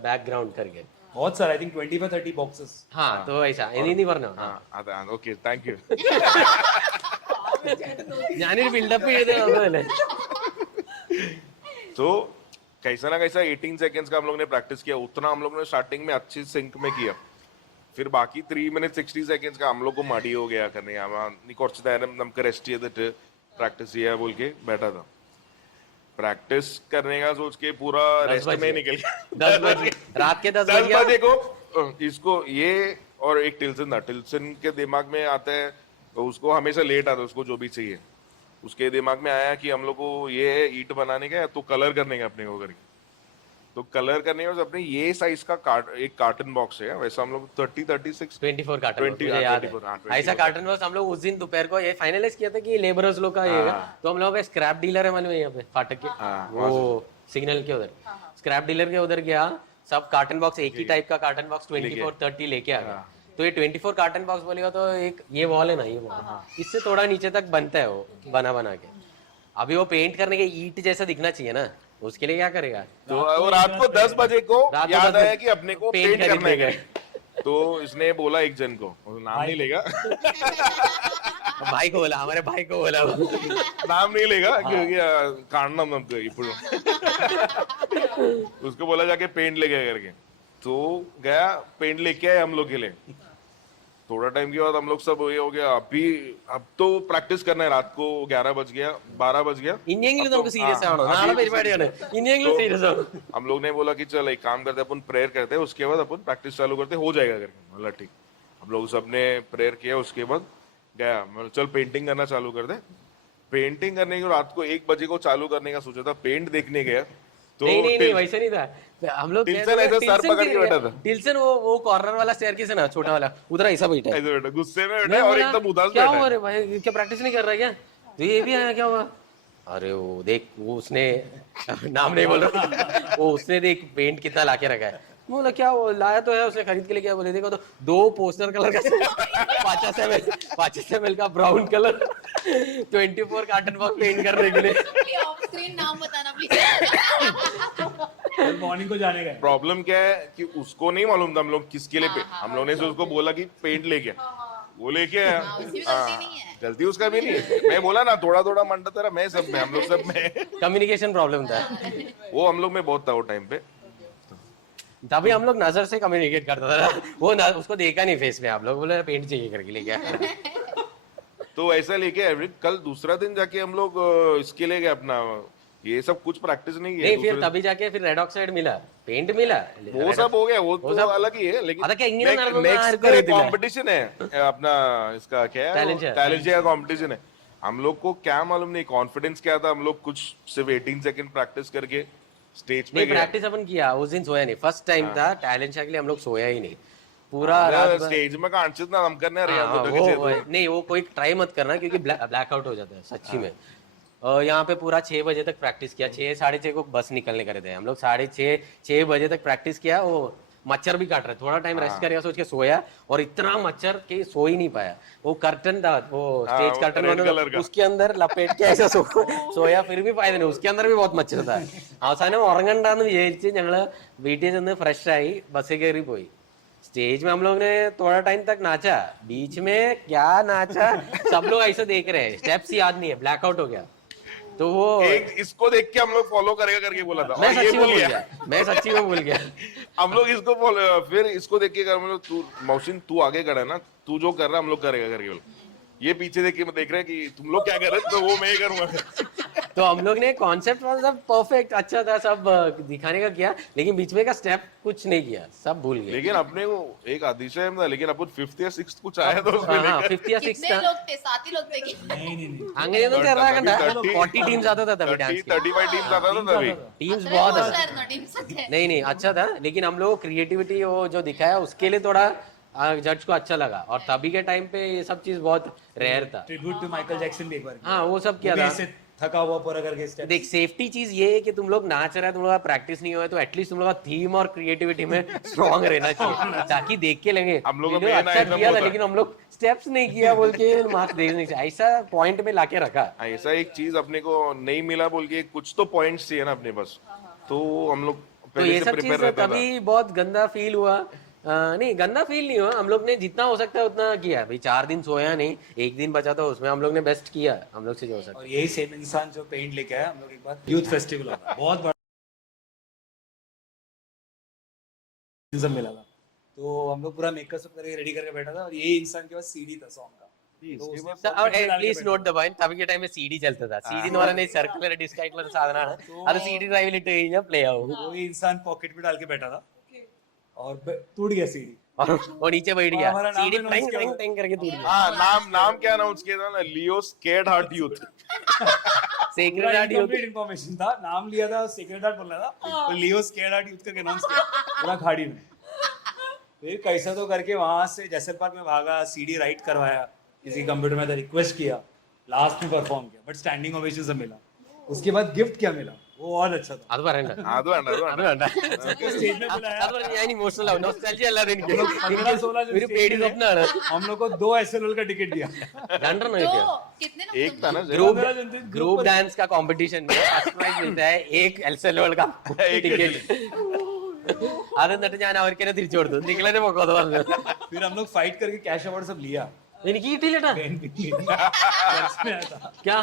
बैकग्राउंड करके। बहुत सारा, आई थिंक 25-30 बॉक्सेस। हाँ तो ऐसा नहीं वरना ओके थैंक यू। ഞാനൊരു ബിൽഡപ്പ് ചെയ്തേ। तो कैसा ना कैसा 18 सेकंड्स का हम लोग ने प्रैक्टिस किया, उतना हम लोग ने स्टार्टिंग में अच्छी सिंक में किया। फिर बाकी 3 मिनट 60 सेकंड्स का हम लोग को मड़ी हो गया करने, കുറച്ച് നേരം നമുക്ക് रेस्ट ചെയ്തിട്ട് प्रैक्टिस किया बोल के बैठा था। प्रैक्टिस करने का सोच के पूरा रेस्ट में निकल गया। 10 बजे रात के 10 10 बजे बजे को इसको ये और एक टिल्सन था, टिल्सन के दिमाग में आता है तो उसको हमेशा लेट आता है, उसको जो भी चाहिए। उसके दिमाग में आया कि हम लोग को ये ईट बनाने का तो कलर करने का अपने को करके, तो कलर करने का अपने ये साइज का एक कार्टन बॉक्स है, वैसा हम लोग 36 24 कार्टन 20 याद है। 24 ऐसा कार्टन बॉक्स हम लोग उस दिन दोपहर को ये फाइनलाइज किया था कि लेबरर्स लोग का ये, तो हम लोग स्क्रैप डीलर है मालूम है यहाँ पे फाटक के, वो सिग्नल के उधर स्क्रैप डीलर के उधर गया, सब कार्टन बॉक्स एक ही टाइप का कार्टन बॉक्स 24-30 लेके आ गया। तो ये 24 कार्टन बॉक्स बोलेगा तो एक ये वॉल है ना, ये वॉल इससे थोड़ा नीचे तक बनता है वो बना के। अभी वो पेंट करने के ईट जैसा दिखना चाहिए ना, उसके लिए क्या करेगा। तो वो रात को 10 बजे को याद आया कि अपने को पेंट पेंट करना करने है, तो इसने बोला एक जन को, नाम नहीं लेगा भाई को बोला, हमारे भाई को बोला, नाम नहीं लेगा क्योंकि काटना हमको ఇప్పుడు उसको बोला जाके पेंट लेके आया करके, तो गया पेंट लेके आए हम लोग के लिए। थोड़ा टाइम के बाद हम लोग सब ये हो गया, अब तो प्रैक्टिस करना है, रात को 11 बज गया 12 बज गया। ഇനിയെങ്കിലും നമുക്ക് സീരിയസ് ആവണം, നാളെ പരിപാടിയാണ്, ഇനിയെങ്കിലും സീരിയസ് ആവണം। हम लोग ने बोला कि चल एक काम करते हैं, अपन प्रेयर करते हैं, उसके बाद अपन प्रैक्टिस चालू करते हो जाएगा करके। बोला ठीक। हम लोग सबने प्रेयर किया, उसके बाद गया, मतलब चल पेंटिंग करना चालू कर दे। पेंटिंग करने को रात को 1 बजे को चालू करने का सोचा था, पेंट देखने गया तो नहीं वैसे नहीं था। हम लोग टिल्सन ऐसा सर पकड़ के बैठा था। टिल्सन वो कॉर्नर वाला स्टेयरकेस है ना, छोटा वाला, उधर ऐसा बैठा है, ऐसे बैठा गुस्से में बैठा और एकदम उदास क्या बैठा हुआ है। रे भाई, क्या प्रैक्टिस नहीं कर रहा है क्या, तो ये भी आया क्या हुआ। अरे वो देख, वो उसने नाम नहीं बोल रहा, वो उसने देख पेंट कितना लाके रखा है। बोला क्या वो लाया तो है, उसने खरीद के लिए क्या बोले, देखो तो 2 पोस्टर कलर का 50 ml का brown colour 24 carton box paint करने के लिए। ऑफ स्क्रीन नाम बताना प्लीज। मॉर्निंग को जाने का। प्रॉब्लम क्या है कि उसको नहीं मालूम था हम लोग किसके लिए हम लोगों ने से उसको बोला कि पेंट लेके, वो लेके आया। उसकी भी गलती नहीं है। गलती उसका भी नहीं है, मैं बोला ना थोड़ा थोड़ा मंडा तेरा, मैं सब में, हम लोग सब में कम्युनिकेशन प्रॉब्लम था, वो हम लोग में बहुत था वो टाइम पे। तभी हम लोग नजर से कम्युनिकेट करता था, वो उसको देखा नहीं फेस में, आप लोग बोले पेंट चाहिए करके लेके आया। तो ऐसा लेके एवरी कल दूसरा दिन जाके हम लोग इसके लिए गए अपना, ये सब कुछ प्रैक्टिस नहीं है। नहीं फिर तभी जाके फिर रेड ऑक्साइड मिला, पेंट मिला, वो सब हो गया, वो तो अलग ही है, लेकिन അതൊക്കെ എങ്ങനെ നടന്നു नेक्स्ट ആർക്കും അറിയത്തില്ല। कंपटीशन है अपना, इसका क्या है, Talentia। टैलेंजिया का कंपटीशन है। हम लोग को क्या मालूम नहीं कॉन्फिडेंस क्या था, हम लोग कुछ सिर्फ 18 सेकंड प्रैक्टिस करके स्टेज पे नहीं गए। प्रैक्टिस अपन किया, उस दिन सोया नहीं, फर्स्ट टाइम था टैलेंट के लिए, हम लोग सोया ही नहीं पूरा रात भर। स्टेज में कांचित ना हम करने रहे हाँ, नहीं वो कोई ट्राई मत करना क्योंकि ब्लैकआउट हो जाता है सच्ची में। यहाँ पे पूरा 6 बजे तक प्रैक्टिस किया, 6 साढ़े 6 को बस निकलने करे थे हम लोग, 6:30 बजे तक प्रैक्टिस किया। वो मच्छर भी काट रहे, थोड़ा टाइम रेस्ट करेगा सोच के सोया, और इतना मच्छर कि सो ही नहीं पाया। वो कर्टन था, वो स्टेज कर्टन वाला, उसके अंदर लपेट के ऐसा सोया, फिर भी फायदा नहीं, उसके अंदर भी बहुत मच्छर था। അവസാനം ഉറങ്ങണ്ടെന്ന് വിചാരിച്ച് ഞങ്ങള് വീട്ടിൽ നിന്ന് ഫ്രഷ് ആയി ബസ്സിൽ കയറി പോയി। स्टेज में हम लोग ने थोड़ा टाइम तक नाचा, बीच में क्या नाचा, सब लोग ऐसे देख रहे हैं, स्टेप्स याद नहीं है, ब्लैकआउट हो गया। तो वो एक इसको देख के हम लोग फॉलो करेगा करके बोला था, मैं और ये सच्ची में भूल भूल गया। गया, मैं सच्ची में भूल गया। हम लोग इसको फॉलो, फिर इसको देख के कर, तू मौसिन तू आगे खड़ा है ना, तू जो कर रहा है हम लोग करेगा करके बोला। ये पीछे देख के देख रहे हैं कि तुम लोग क्या कर रहे हैं, तो वो मैं ही करूंगा। तो हम लोग ने कॉन्सेप्ट सब परफेक्ट अच्छा था, सब दिखाने का किया, लेकिन बीच में का स्टेप कुछ नहीं किया, सब भूल गए। लेकिन अपने को एक अतिशय था, लेकिन अपन 5th या 6th कुछ आया तो उसमें हाँ 5th या 6th कितने लोग थे? 7 ही लोग थे कि नहीं आगे तो चल रहा था, 40 टीम्स आता था तभी 30 डांस 35 टीम्स आता था तभी। टीम्स बहुत अच्छा अच्छा। है ना, टीम से थे। नहीं अच्छा था, लेकिन हम लोग क्रिएटिविटी वो जो दिखाया उसके लिए थोड़ा जज को अच्छा लगा, और तभी के टाइम पे ये सब चीज बहुत रेयर था। ट्रिब्यूट टू माइकल जैक्सन भी एक बार हाँ वो सब किया वो भी था। ऐसे थका हुआ पूरा करके स्टेप। देख सेफ्टी चीज ये है कि तुम लोग नाच रहे हैं, तुम लोग का प्रैक्टिस नहीं हुआ है, तो एटलीस्ट तुम लोग का थीम और क्रिएटिविटी में स्ट्रांग रहना चाहिए, ताकि देख के लगे हम लोग का वीडियो main अच्छा item किया था, होता है। लेकिन हम लोग स्टेप्स नहीं किया बोल के मार्क्स दे नहीं चाहिए, ऐसा पॉइंट में लाके रखा। ऐसा एक चीज अपने को नहीं मिला बोल के कुछ तो पॉइंट्स चाहिए ना अपने पास, तो हम लोग तो पहले ये से सब प्रिपेयर चीज रहता था। तभी बहुत गंदा फील हुआ। नहीं गंदा फील नहीं हुआ, हम लोग ने जितना हो सकता है उतना किया भाई, 4 दिन सोया नहीं, 1 दिन बचा था उसमें हम लोग ने बेस्ट किया हम लोग से जो हो सकता। और यही सेम इंसान जो पेंट लेके आया, हम लोग एक बार यूथ फेस्टिवल होगा, बहुत बड़ा सब मिला था, तो हम लोग पूरा मेकअप सब करके रेडी करके बैठा था, और यही इंसान के पास सीडी था सॉन्ग का, तो उसने और pocket में डाल के प्लीज बैठा नोट द पॉइंट, तभी के टाइम में सीडी चलता था, सीडी ద్వారా నేను సర్కులర్ డిస్క్ ఇట్లా సాధనాണ് అది सीडी ड्राइव लिट प्ले आओ, था। वही इंसान पॉकेट में डाल के बैठा था और टूट गया सीडी। और वो नीचे बैठ गया, हमारा नाम सीडी announce टिंग किया टिंग हुआ। टिंग करके टूट गया। हाँ नाम क्या अनाउंस किया था ना, Leo scared heart youth. Secret art incomplete information था, नाम लिया था, सीक्रेट हार्ट बोलना था, तो लियो स्केर्ड हार्ट यूथ का अनाउंस किया पूरा खाड़ी में। फिर कैसा तो करके वहां से जैसर पार्क में भागा, सीडी राइट करवाया, किसी कंप्यूटर में रिक्वेस्ट किया, लास्ट में परफॉर्म किया, बट स्टैंडिंग ओवेशन से मिला। उसके बाद गिफ्ट क्या मिला वो और अच्छा था, അത് പറയണ്ട അത് വേണ്ട അത് അത് വേണ്ട വേണ്ട स्टेज में बुलाया। അത് പറഞ്ഞ് ഞാൻ ഇമോഷണൽ ആവും, നൊസ്റ്റാൾജിയ അല്ലാതെ എനിക്ക് 15-16 जो ഒരു stage പേടി में സ്വപ്നമാണ്। हम लोग को 2 SLL का टिकट दिया। രണ്ടെണ്ണം तो കിട്ടിയോ? कितने लोग एक था ना ग्रुप 15 जन थे, ग्रुप पर- डांस का कंपटीशन में फर्स्ट प्राइज मिलता है एक एलसेल का एक टिकट। അത് എന്നിട്ട് ഞാൻ അവർക്ക് തന്നെ തിരിച്ചു കൊടുത്തു, നിങ്ങളെ പൊക്കോ എന്ന് പറഞ്ഞു। फिर हम लोग फाइट करके कैश अवार्ड सब लिया। എനിക്ക് കിട്ടിയില്ലട്ടാ। पर्स में आया था। क्या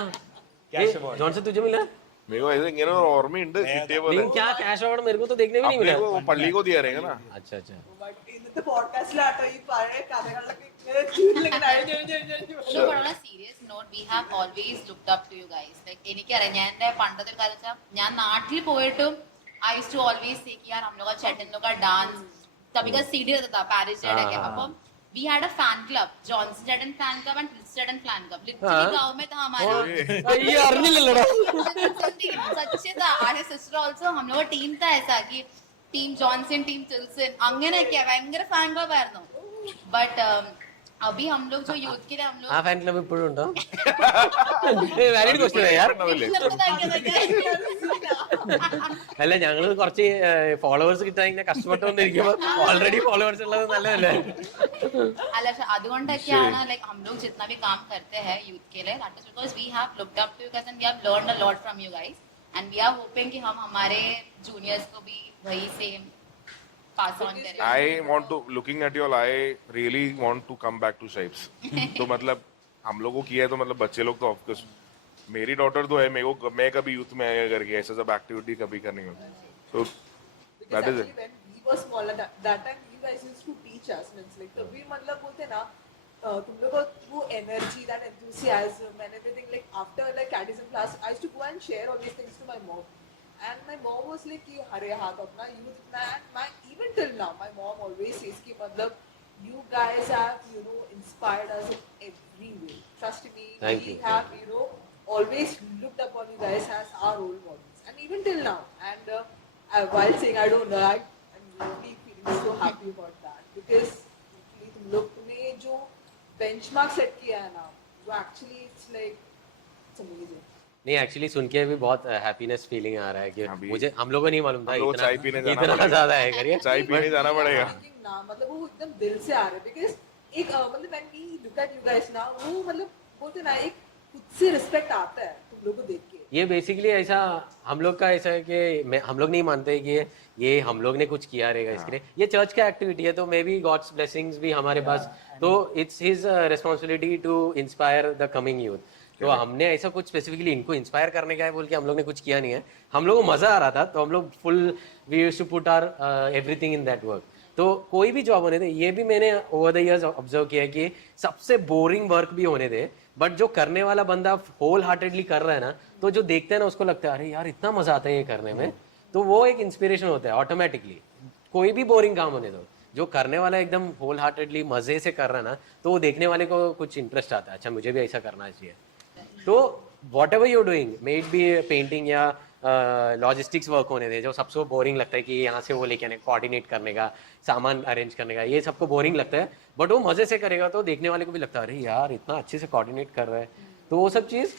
कैश अवार्ड। जॉनसन तुझे मिला? मेरे को ऐसे इങ്ങനെ ഒരു ഓർമ്മയുണ്ട് കിട്ടിയ പോലെ लेकिन क्या कैश अवार्ड मेरे को तो देखने भी नहीं अपने मिला। को पल्ली को दिया रहेगा ना। अच्छा अच्छा ബട്ട് ഇന്നത്തെ പോഡ്കാസ്റ്റിലാട്ടോ ഈ പഴയ കഥകളിലൊക്കെ ഇങ്ങനെ ചുരുളിങ്ങനെ No, but on a serious note, we have always looked up to you guys. Like എനിക്കറിയാം, ഞാൻ എന്റെ പണ്ടത്തെ ഒരു കാര്യം വെച്ചാൽ ഞാൻ നാട്ടിൽ പോയിട്ടും I used to always say कि यार हम लोग का चैटन लोग का डांस तभी का सीडी रहता था पैरिस जेड के, अपन we had a fan club, Johnson Jaden fan club and Chris Jaden fan club, literally गांव में था हमारा। ये അറിഞ്ഞില്ലല്ലോടാ। सच्चे था, आगे सिस्टर ऑल्सो हम लोग का टीम था ऐसा कि टीम जॉनसन टीम टिल्सन അങ്ങനെയൊക്കെ ഭയങ്കര ഫാൻ ക്ലബ് ആയിരുന്നു। ബട്ട് अभी हम लोग जो यूथ के लिए हम ആ लोग ഫാൻ ക്ലബ് ഇപ്പോഴും ഉണ്ടോ? വാലിഡ് ക്വസ്റ്റ്യൻ യാർ। അല്ല ഞങ്ങള് കുറച്ച് ഫോളോവേഴ്സ് കിട്ടാൻ ഇങ്ങനെ കഷ്ടപ്പെട്ടുകൊണ്ടിരിക്കുമ്പോ ഓൾറെഡി ഫോളോവേഴ്സ് ഉള്ളത് നല്ലതല്ലേ? अच्छा അതുകൊണ്ടൊക്കെയാണ് like हम लोग जितना भी काम करते हैं यूथ के लिए, that is because we have looked up to you guys and we have learned a lot from you guys and we are hoping कि हम हमारे juniors को भी वही सेम पास ऑन करें। I want to looking at you all, I really want to come back to Shipes। तो मतलब हम लोगों को किया है तो मतलब बच्चे लोग तो ऑफकोर्स, मेरी डॉटर तो है, मेरे को मैं कभी यूथ में आया करके ऐसा सब एक्टिविटी कभी करनी हो, so that is it। when we were smaller that time you guys used to teach us, means like तभी मतलब बोलते ना तुम लोग को वो energy, that enthusiasm and everything, like after like catechism class I used to go and share all these things to my mom and my mom was like कि हरे हाथ अपना youth इतना, and my even till now my mom always says कि मतलब you guys have inspired us in every way, trust me। Thank we you. have always looked upon you guys as our role models and even till now, and while saying I don't know, I'm really feeling so happy about that because तुम लोग ने जो benchmark set किया है ना, वो actually it's like it's amazing। नहीं एक्चुअली सुन के भी बहुत हैप्पीनेस फीलिंग आ रहा है कि अभी मुझे हम लोगों को नहीं मालूम था हम लोग इतना चाय पीने जाना इतना पड़ेगा। ज्यादा है करिए चाय पीने जाना पड़ेगा। ना मतलब वो एकदम दिल से आ रहा है because एक मतलब when we look at you guys now, वो मतलब बोलते ना एक खुद से रिस्पेक्ट आता है तुम लोग को देख के। ये बेसिकली ऐसा हम लोग का ऐसा है कि हम लोग नहीं मानते कि ये हम लोग ने कुछ किया रहेगा इसके लिए, ये चर्च का एक्टिविटी है, तो मे बी गॉड्स ब्लेसिंग्स भी हमारे पास, तो it's his responsibility to inspire the coming youth. तो हमने ऐसा कुछ स्पेसिफिकली इनको इंस्पायर करने का है बोल के हम लोग ने कुछ किया नहीं है, हम लोग को मजा आ रहा था तो हम लोग full we used to put our everything in that work. तो कोई भी जॉब होने दे, ये भी मैंने ओवर द इयर्स ऑब्जर्व किया है कि सबसे बोरिंग वर्क भी होने दे बट जो करने वाला बंदा होल हार्टेडली कर रहा है ना, तो जो देखते हैं ना उसको लगता है अरे यार इतना मजा आता है ये करने में, तो वो एक इंस्पिरेशन होता है ऑटोमेटिकली। कोई भी बोरिंग काम होने दो, जो करने वाला एकदम होल हार्टेडली मजे से कर रहा है ना, तो वो देखने वाले को कुछ इंटरेस्ट आता है, अच्छा मुझे भी ऐसा करना चाहिए। तो what ever you're doing, may it be painting या लॉजिस्टिक्स वर्क होने दे, जो सबसे बोरिंग लगता है कि यहाँ से वो लेके आने, कोऑर्डिनेट करने का, सामान अरेंज करने का, ये सबको बोरिंग लगता है, बट वो मजे से करेगा तो देखने वाले को भी लगता है अरे यार इतना अच्छे से कोऑर्डिनेट कर रहा है। तो वो सब चीज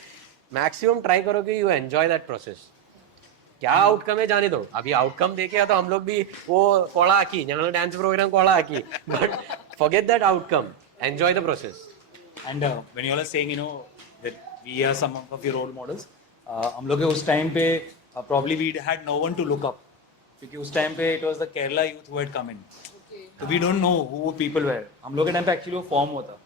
मैक्सिमम ट्राई करो कि यू एंजॉय दैट प्रोसेस। क्या आउटकम है जाने दो, अभी आउटकम देखे तो हम लोग भी वो कोड़ा आकी डांस प्रोग्राम कोड़ा आकी, but forget that outcome, enjoy the process. And when you all are saying, you know, that we are some of your role models, हम लोग के उस टाइम पे probably we had no one to look up, क्योंकि उस टाइम पे it was the Kerala youth who had come in, so we don't know who people were. हम लोग के टाइम पे actually वो form हुआ था,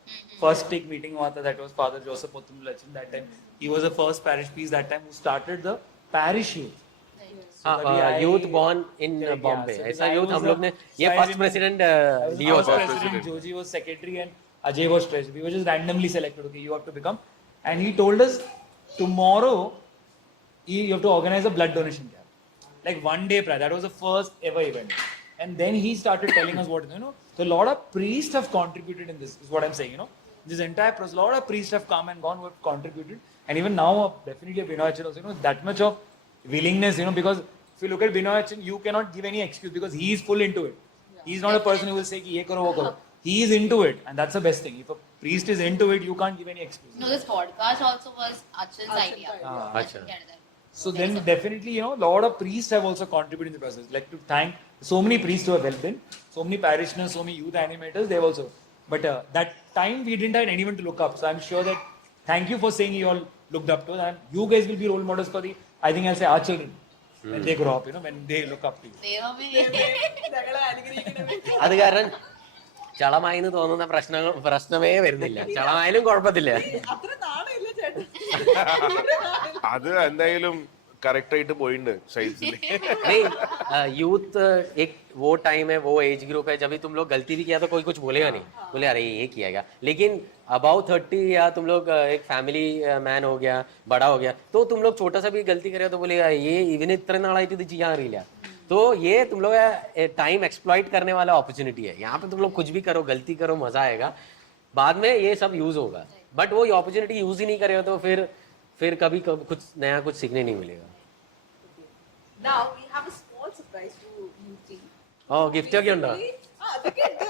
first एक meeting हुआ था, that was Father Joseph Pottumulachin. That time he was the first parish priest that time who started the parish youth. Youth born in Bombay, ऐसा यूथ हम लोग ने, ये फर्स्ट प्रेसिडेंट लियो था। President Joji was secretary and Ajay was treasurer. We were just randomly selected. Okay, you have to become, and he told us tomorrow you have to organize a blood donation camp. Like one day prior, that was the first ever event. And then he started telling us what, you know, so a lot of priests have contributed in this, is what I'm saying, you know. This entire process, a lot of priests have come and gone who have contributed. And even now, definitely Binoy Achin also, you know, that much of willingness, you know, because if you look at Binoy Achin, you cannot give any excuse because he is full into it. He's not a person who will say, ki, ye karo, wo karo. He is into it, and that's the best thing. If a priest is into it, you can't give any excuse. No, this podcast also was Achin's idea. अच्छा। So then definitely, you know, a lot of priests have also contributed in the process. Like to thank so many priests who have helped in, so many parishioners, so many youth animators, they've also. But that time we didn't have anyone to look up. So I'm sure that thank you for saying you all looked up to us. And you guys will be role models for the, I think I'll say our children. When they grow up, you know, when they look up to you. ദൈവമേ. ഞങ്ങളെ അനുഗ്രഹിക്കണമേ. അത് കാരണം ചളമായി എന്ന് തോന്നുന്ന പ്രശ്നമേ വരുന്നില്ല, ചളമായാലും കുഴപ്പത്തില്ല। അത്ര നാണമില്ല ചേട്ടൻ. അത് എന്തായാലും करेक्ट ആയിട്ട് പോയിട്ടുണ്ട് ഷൈൻസിൽ। नहीं, यूथ एक वो टाइम है, वो एज ग्रुप है, जब भी तुम लोग गलती भी किया तो कोई कुछ बोलेगा नहीं, बोले अरे ये किया गया। लेकिन अबाउ 30 या तुम लोग एक फैमिली मैन हो गया, बड़ा हो गया, तो तुम लोग छोटा सा भी गलती करे तो बोलेगा ये इवन इतने नाड़ाई थी ചെയ്യാൻ അറിയില്ല। तो ये तुम लोग टाइम एक्सप्लॉइट करने वाला अपॉर्चुनिटी है, यहाँ पे तुम लोग कुछ भी करो, गलती करो, मजा आएगा, बाद में ये सब यूज होगा। बट वो अपॉर्चुनिटी यूज ही नहीं करेगा तो फिर कभी कुछ नया कुछ सीखने नहीं मिलेगा। Now we have a small surprise to you three. ഓ ഗിഫ്റ്റ് ഒക്കെ ഉണ്ടോ? ആ, അതൊക്കെ ഉണ്ട്.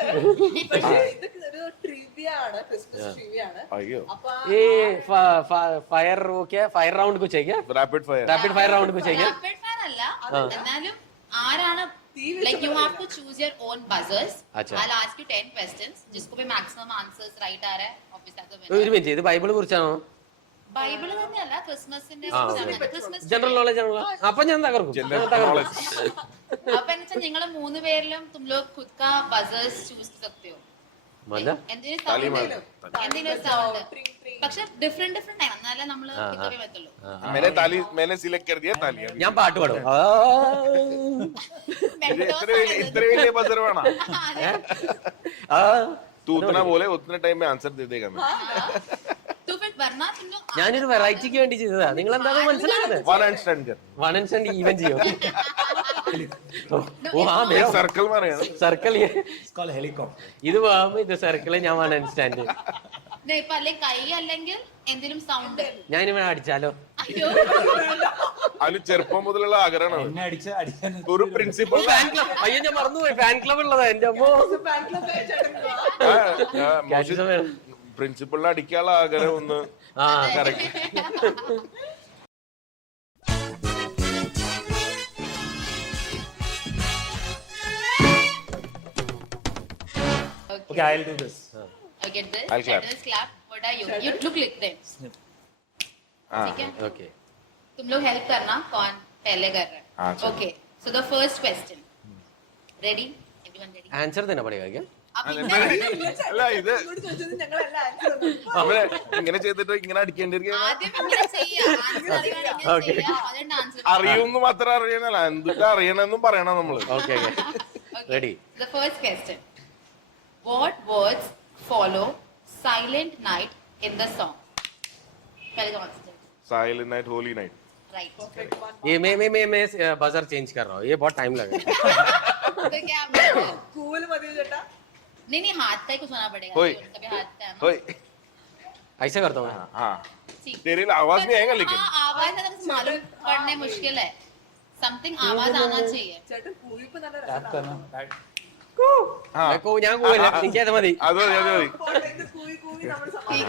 പക്ഷേ ഇതൊക്കെ ഒരു ട്രിവിയ ആണ്, ക്രിസ്മസ് ട്രിവിയ ആണ്. അയ്യോ, അപ്പൊ ये फायर वो क्या फायर राउंड कुछ है क्या? Rapid fire rapid fire round कुछ है क्या? Rapid fire അല്ല, എന്നാലും ആരാണ്, like you have to choose your own buzzers. अच्छा। I'll ask you 10 questions, जिसको भी maximum answers right आ रहा है, obviously that's the ഒരു winner. മിനിറ്റ്, ഇത് ബൈബിളെ കുറിച്ചാണോ? ബൈബിള് തന്നെയല്ല, ക്രിസ്മസിന്റെ ആ, ക്രിസ്മസ് ജനറൽ നോളജ് ആണല്ലോ, അപ്പൊ ഞാൻ തകർക്കും, ഞാൻ തകർക്കും। അപ്പൊ എന്നുവെച്ചാൽ നിങ്ങള് 3 പേരിലും तुम लोग खुद का buzzers choose कर सकते हो. मतलब എന്തിനു താലി sound? മാറും. എന്തിനു sound? Tring, tring. പക്ഷെ ഡിഫറെന്റ് ആണ്, എന്നാലേ നമ്മള് കിട്ടവേ പറ്റുള്ളൂ. मैंने सिलेक्ट कर दिया ताली। ഞാൻ പാട്ട് പാടും। इतने വലിയ ബസർ വേണം? तू उतना बोले उतने टाइम में आंसर दे देगा मैं। तो फिर वरना तुम लोग ഞാനൊരു വെറൈറ്റിക്ക് വേണ്ടി ചെയ്തതാ, നിങ്ങൾ എന്താണ് മനസ്സിലായത്? वन हैंड स्टैंड कर, വൺ ആൻഡ് സ്റ്റാൻഡ് ഈവൻ ചെയ്യോ? ഓ ആ एक सर्कल में रहना। Circle It's called helicopter. ഇത് പോകുമ്പോ ഇത് സർക്കിള്, ഞാൻ വൺ ആൻഡ് സ്റ്റാൻഡ്। ഇപ്പൊ അല്ലെങ്കിൽ കൈ അല്ലെങ്കിൽ എന്തെങ്കിലും സൗണ്ട്. ഞാൻ ഇവിടെ അടിച്ചാലോ? അയ്യോ, അതിന് ചെറുപ്പം മുതലുള്ള ആഗ്രഹമാണ് എന്നെ അടിക്കാൻ ഒരു പ്രിൻസിപ്പൽ ഫാൻ ക്ലബ്, അയ്യോ ഞാൻ മറന്നുപോയി, ഫാൻ ക്ലബ് ഉള്ളതാ എന്റെ അമ്മോ। Fan club ആയ ചേട്ടൻ വാ. പ്രിൻസിപ്പളിനെ അടിക്കാനുള്ള ആഗ്രഹം ഒന്ന് ആ correct. Okay, I'll do this. I get this. I'll clap. Children's clap. What are you? You look like them. ठीक है? ओके। तुम लोग हेल्प करना, कौन पहले कर रहा हाँ, है? चलो। Okay. So the first question. Ready? Everyone ready? Answer തന്നെ പടേगा क्या? अब इतना അല്ല ഇത് ഇങ്ങോട്ട് ചോദിച്ചത് ഞങ്ങളെല്ലാം ആൻസർ തന്നു. നമ്മള് ഇങ്ങനെ ചെയ്തിട്ട് ഇങ്ങനെ അടിക്കേണ്ടിരിക്കുക. ആദ്യം ഇങ്ങനെ ചെയ്യാ. ആൻസർ അറിയാൻ ഇങ്ങനെ ചെയ്യാ. അതിന്റെ ആൻസർ. അറിയുമെന്ന് മാത്രം അറിയണല്ല, എന്തൊക്കെ അറിയണമെന്നും പറയണം നമ്മള്. Okay ready. The first question. What words follow silent night in the song? पहले Johnson Church. Silent night, holy night. Right. Perfect one. ये मैं बजर चेंज कर रहा हूँ, ये बहुत टाइम लगेगा. तो क्या बोलते? Cool मध्ये जटा. नहीं हाथ का ही कुछ होना पड़ेगा. होय. उनका भी हाथ का है ना. होय. ऐसे करता हूँ मैं. हाँ. ठीक. तेरे लिए आवाज नहीं आएगा लेकिन. हाँ, आवाज है तो मालूम पढ़ने मुश्किल है. Something आवाज आना चाहिए. ചേട്ടൻ കൂവി ഇപ്പൊ നല്ല Tap करना. हाँ. मैं को यहाँ को निके तो मत. അതോ കൂവി കൂവി നമ്മൾ ठीक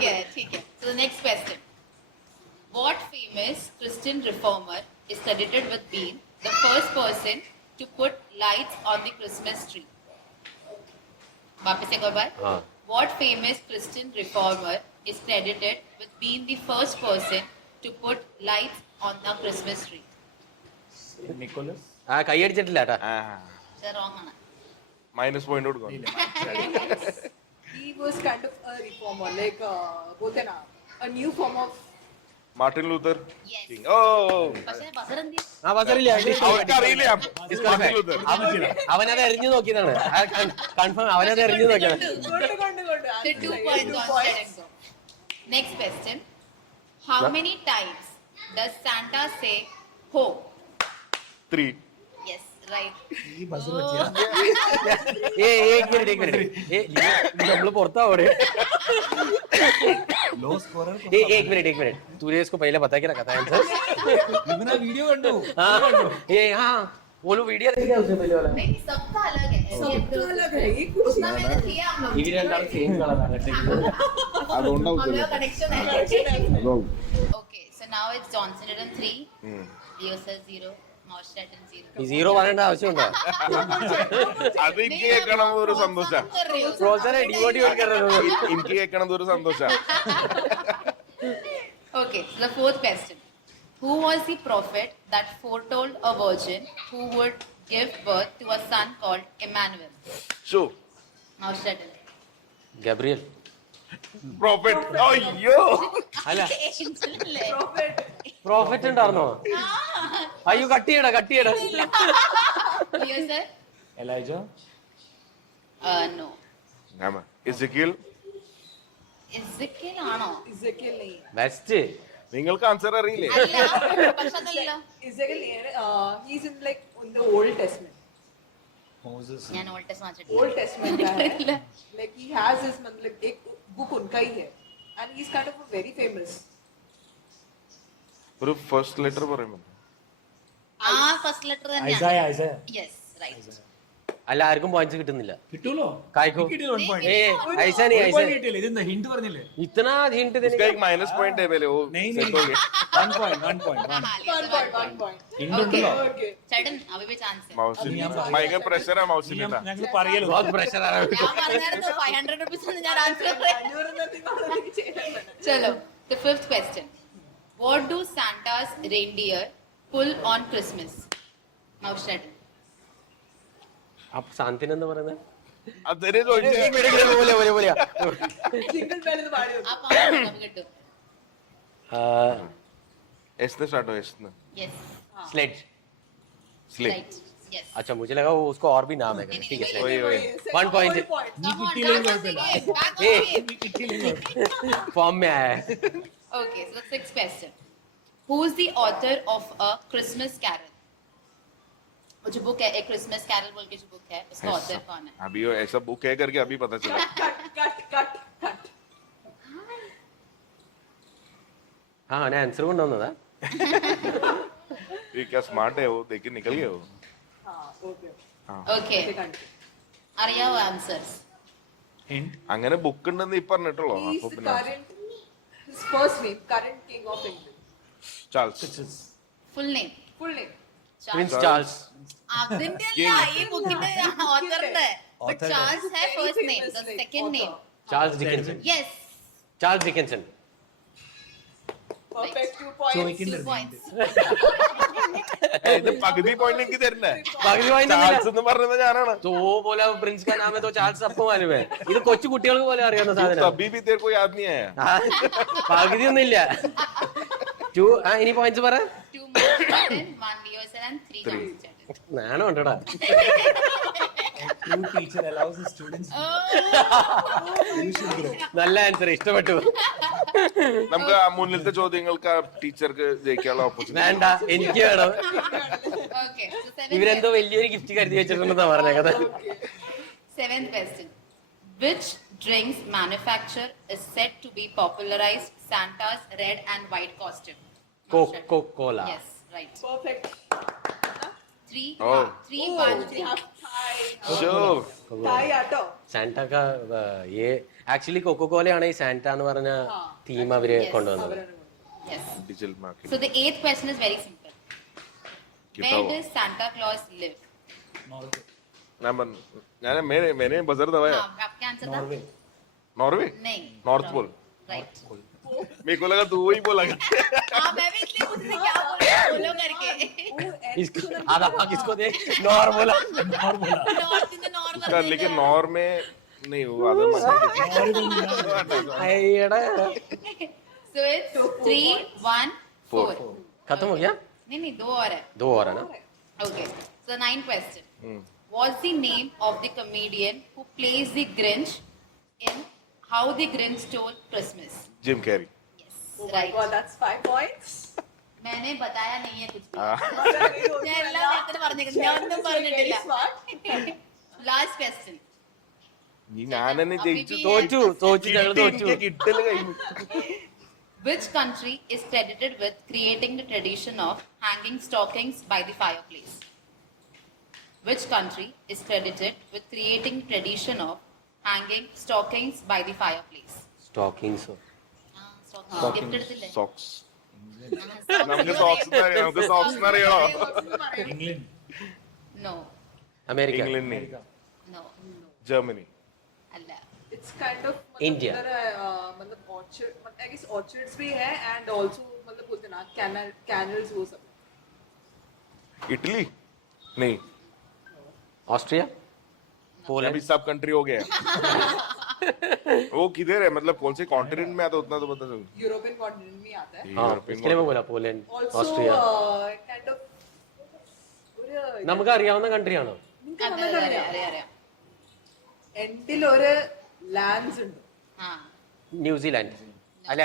है. So the next question. What famous Christian reformer is credited with being the first person to put lights on the Christmas tree? वापस एक और बार. हाँ. What famous Christian reformer is credited with being the first person to put lights on the Christmas tree? Nicholas. ആ കൈ അടിച്ചിട്ടില്ല കേട്ടാ. Sir, wrong ആണ്. മൈനസ് പോയിന്റ് കൊടുക്കും. he was kind of a reformer like बोलते ना a new form of Martin Luther Yes. King. ഓ പക്ഷേ ബസർ എന്ത് ചെയ്യും? ആ ബസറില്ല. അവർക്ക് അറിയില്ലേ മാർട്ടിൻ ലൂതർ. അവനത് എറിഞ്ഞു നോക്കിയതാണ്. കൺഫേം അവനത് എറിഞ്ഞു നോക്കിയതാണ്. കൊണ്ട് So 2 points on Sharango. Next question. How many times does Santa say ho? 3. Yes, right. ये buzzer बच गया. एक मिनट ये हम लोग पुरता हो रहे. Low scorer. एक मिनट तूने इसको पहले बता के रखा था आंसर. इतना वीडियो कर दो. ये हाँ वो लोग वीडियो देखे उससे पहले वाला. नहीं, सबका अलग है. सबका अलग है ये कुछ उतना मैंने किया हम लोग. ये രണ്ടാളും സെയിം കളറാണ്. അതുകൊണ്ടാവും हम लोग कनेक्शन है. അതുകൊണ്ടാവും. Okay, so now it's Johnson Eden 3, Leo sir 0, Maushatan 0. ഈ സീറോ പറയേണ്ട ആവശ്യമുണ്ടോ? അത് എനിക്ക് കേൾക്കണം ഒരു സന്തോഷാ. कर रही हो. പ്രോത്സാഹനം ഡിവോട്ട് കറോ. എനിക്ക് കേൾക്കണത് ഒരു സന്തോഷാ. Okay, so the fourth question. Who was the prophet that foretold a virgin who would give birth to a son called Emmanuel? Show Maushatan. Gabriel. Prophet. അയ്യോ അല്ല Angel അല്ലേ? പ്രോഫറ്റ് ഉണ്ടായിരുന്നോ? അയ്യോ കട്ടിയടാ. Leo sir? Elijah. No. എസെക്കിയൽ. Ezekiel ആണോ? Ezekiel नहीं ബെസ്റ്റ്. നിങ്ങൾക്ക് ആൻസർ അറിയില്ലേ? അല്ല, പക്ഷെ അതല്ലല്ലോ. Ezekiel नहीं है he's in like in the Old Testament. Moses. ഞാൻ ഓൾഡ് ടെസ്റ്റ് വായിച്ചിട്ടില്ല. Old Testament का है like he has his मतलब एक book उनका ही है and he's kind of very famous. ഒരു ഫസ്റ്റ് ലെറ്റർ പറയുമ്പോൾ ആ ഫസ്റ്റ് ലെറ്റർ തന്നെയാണ്. Isaiah. Yes, right. അല്ല ആർക്കും പോയിന്റ്സ് കിട്ടുന്നില്ല. കിട്ടൂലോ? കായ്ക്കോ കിട്ടിയില്ല 1 point. ഏ ഐസ നീ ഒരു ഐസ point കിട്ടിയില്ല. ഇതെന്താ ഹിന്റ് പറഞ്ഞില്ലേ? इतना हिंट देने उसका एक माइनस पॉइंट है पहले वो नहीं set हो गया. 1 point. One point. ഹിന്റ് ഉണ്ടല്ലോ. Okay. ചേട്ടൻ അഭി भी चांस है. മൗസിന് ഭയങ്കര പ്രഷർ ആണ് മൗസിന്. ഞങ്ങൾ പറയല്ലോ. बहुत प्रेशर आ रहा है. ഞാൻ പറഞ്ഞായിരുന്നു 500 rupees എന്ന് ഞാൻ ആൻസർ പറയാം. അഞ്ഞൂറ് എന്നൊക്കെ ചെയ്യണം. चलो, the fifth question. What do Santa's reindeer pull on Christmas? Maushad. आप शांति नंद പറയുന്നത്? അത് തന്നെ ചോദിച്ചേ. एक मिनट बोले Jingle bell എന്ന് പാടി ആ പാട്ട് നമുക്ക് കിട്ടും. എസ്ന്ന് സ്റ്റാർട്ട് हो എസ്ന്ന്. Yes. Sledge. Slip. Right. Yes. अच्छा मुझे लगा वो उसको और भी नाम है. ठीक है वही वही. One point. Come on, കിട്ടിയില്ലെങ്കിൽ back on the കുഴപ്പമില്ല. game. Back on Hey. the game. Form में आया है. Okay, so the sixth question. Who is the author of A Christmas Carol? वो जो बुक है, एक क्रिसमस कैरल बोल के जो बुक है, उसका ऑथर कौन है? अभी वो ऐसा बुक है करके अभी पता चला. കട്ട് हाँ मैंने आंसर കൊണ്ടുവന്നതാ. ये क्या स्मार्ट है वो, देख के निकल गया वो. हाँ ओके Okay. അറിയാവോ ആൻസേഴ്സ്? Hint. അങ്ങനെ ബുക്ക് ഉണ്ടെന്ന് ഇപ്പൊ പറഞ്ഞിട്ടുള്ളൂ. He's അപ്പൊ the പിന്നെ current his first name current king of England. Charles. Full name? Full name. Prince Charles. അതിന്റെ അല്ല, ഈ ബുക്കിന്റെ ഓഥറിന്റെ. But Author. Charles है Very first name, famous, the like, second author. name. Charles Dickinson. Yes. Charles Dickinson. Perfect 2 So points. we can 2 points. ഇത് പകുതി പോയിന്റ് എനിക്ക് തരുന്നേ. പകുതി point ചാൾസ് എന്ന് പറഞ്ഞത് ഞാനാണ്. तो वो बोला प्रिंस का नाम है तो चार्ल्स सबको मालूम है. ഇത് കൊച്ചു കുട്ടികൾക്ക് പോലെ അറിയാവുന്ന സാധനം. तभी भी तेरे को याद नहीं आया. പകുതി ഒന്നുമില്ല. 2 ഇനി പോയിന്റ്സ് പറ. 2 Maushad, 1 Leo sir and 3 Johnson Chadden. നാണം ഉണ്ടടാ. True teacher allows the students. Oh. You should grow. നല്ല ആൻസർ ഇഷ്ടപ്പെട്ടു. നമുക്ക് ആ മുന്നിലത്തെ ചോദ്യങ്ങൾക്ക് ആ ടീച്ചർക്ക് ജയിക്കാനുള്ള ഓപ്പർച്യൂണിറ്റി. വേണ്ട, എനിക്ക് വേണം. Okay. So seventh ഇവരെന്തോ വലിയൊരു ഗിഫ്റ്റ് കരുതി വെച്ചിട്ടുണ്ടെന്നാ പറഞ്ഞേക്കത്. Seventh question. Which drinks manufacturer is said to be popularized Santa's red and white costume? Coca-Cola. Yes, right. Perfect. 3, Oh. 3, Oh, 1, we have Thai. Sure. Thai ആട്ടോ. സാന്റ ആക്ച്വലി കൊക്കോകോലയാണ് ഈ സാന്റ എന്ന് പറഞ്ഞ തീം അവര് Yes. കൊണ്ടുവന്നത്. Yes. Digital market. So the eighth question is very simple. Where does Santa Claus live? ഞാൻ मैंने बजर दबाया. हाँ, आपका आंसर था? नॉर्वे. नॉर्वे. नहीं. North pole. Right. मेरे को लगा तू वही बोलेगा. हाँ, मैं भी इसलिए पूछ रही क्या बोल रहे हो, बोलो करके. आधा किसको दे normal North in the north उसका लेकिन नॉर में नहीं हुआ था. So it's 3, 1, 4. खत्म हो गया. नहीं, 2 और है. 2 और है ना. Okay. So 9th question. What's the name of the comedian who plays the Grinch in How the Grinch Stole Christmas? Jim Carrey. Yes. Oh my Right. god, that's 5 points. मैंने बताया नहीं है कुछ भी. हाँ. ഞാൻ എല്ലാം നേരത്തെ പറഞ്ഞേക്കുന്നു. ഞാൻ ഒന്നും പറഞ്ഞിട്ടില്ല. Last question. ഞാൻ തന്നെ ജയിച്ചു. തോറ്റു ഞങ്ങൾ തോറ്റു. കിട്ടല് കഴിഞ്ഞു. Which country is credited with creating the tradition of hanging stockings by the fireplace? Which country is credited with creating tradition of hanging stockings by the fireplace? Stockings. Gift എടുത്തില്ലേ? സോക്സ്. നമുക്ക് സോക്സ് അറിയാം. നമുക്ക് സോക്സ് അറിയണോ? England. No. America. England. No. Germany. അല്ല. It's kind of India. मतलब orchard, I guess orchards भी है and also मतलब बोलते ना canals वो सब. इटली नहीं. ऑस्ट्रिया. पोलैंड भी सब कंट्री हो गया है. वो किधर है मतलब कौन से कॉन्टिनेंट में आता उतना तो पता चल. European continent में आता है. हाँ यूरोपियन इसके लिए मैं बोला Poland Also Austria. kind of ഒരു നമുക്ക് അറിയാവുന്ന കൺട്രിയാണോ? നിങ്ങൾക്ക് അതെ, അറിയാം. അറിയാം. എൻഡിൽ ഒരു ലാൻഡ്സ് ഉണ്ട്. ആ. ന്യൂസിലാൻഡ്. അല്ല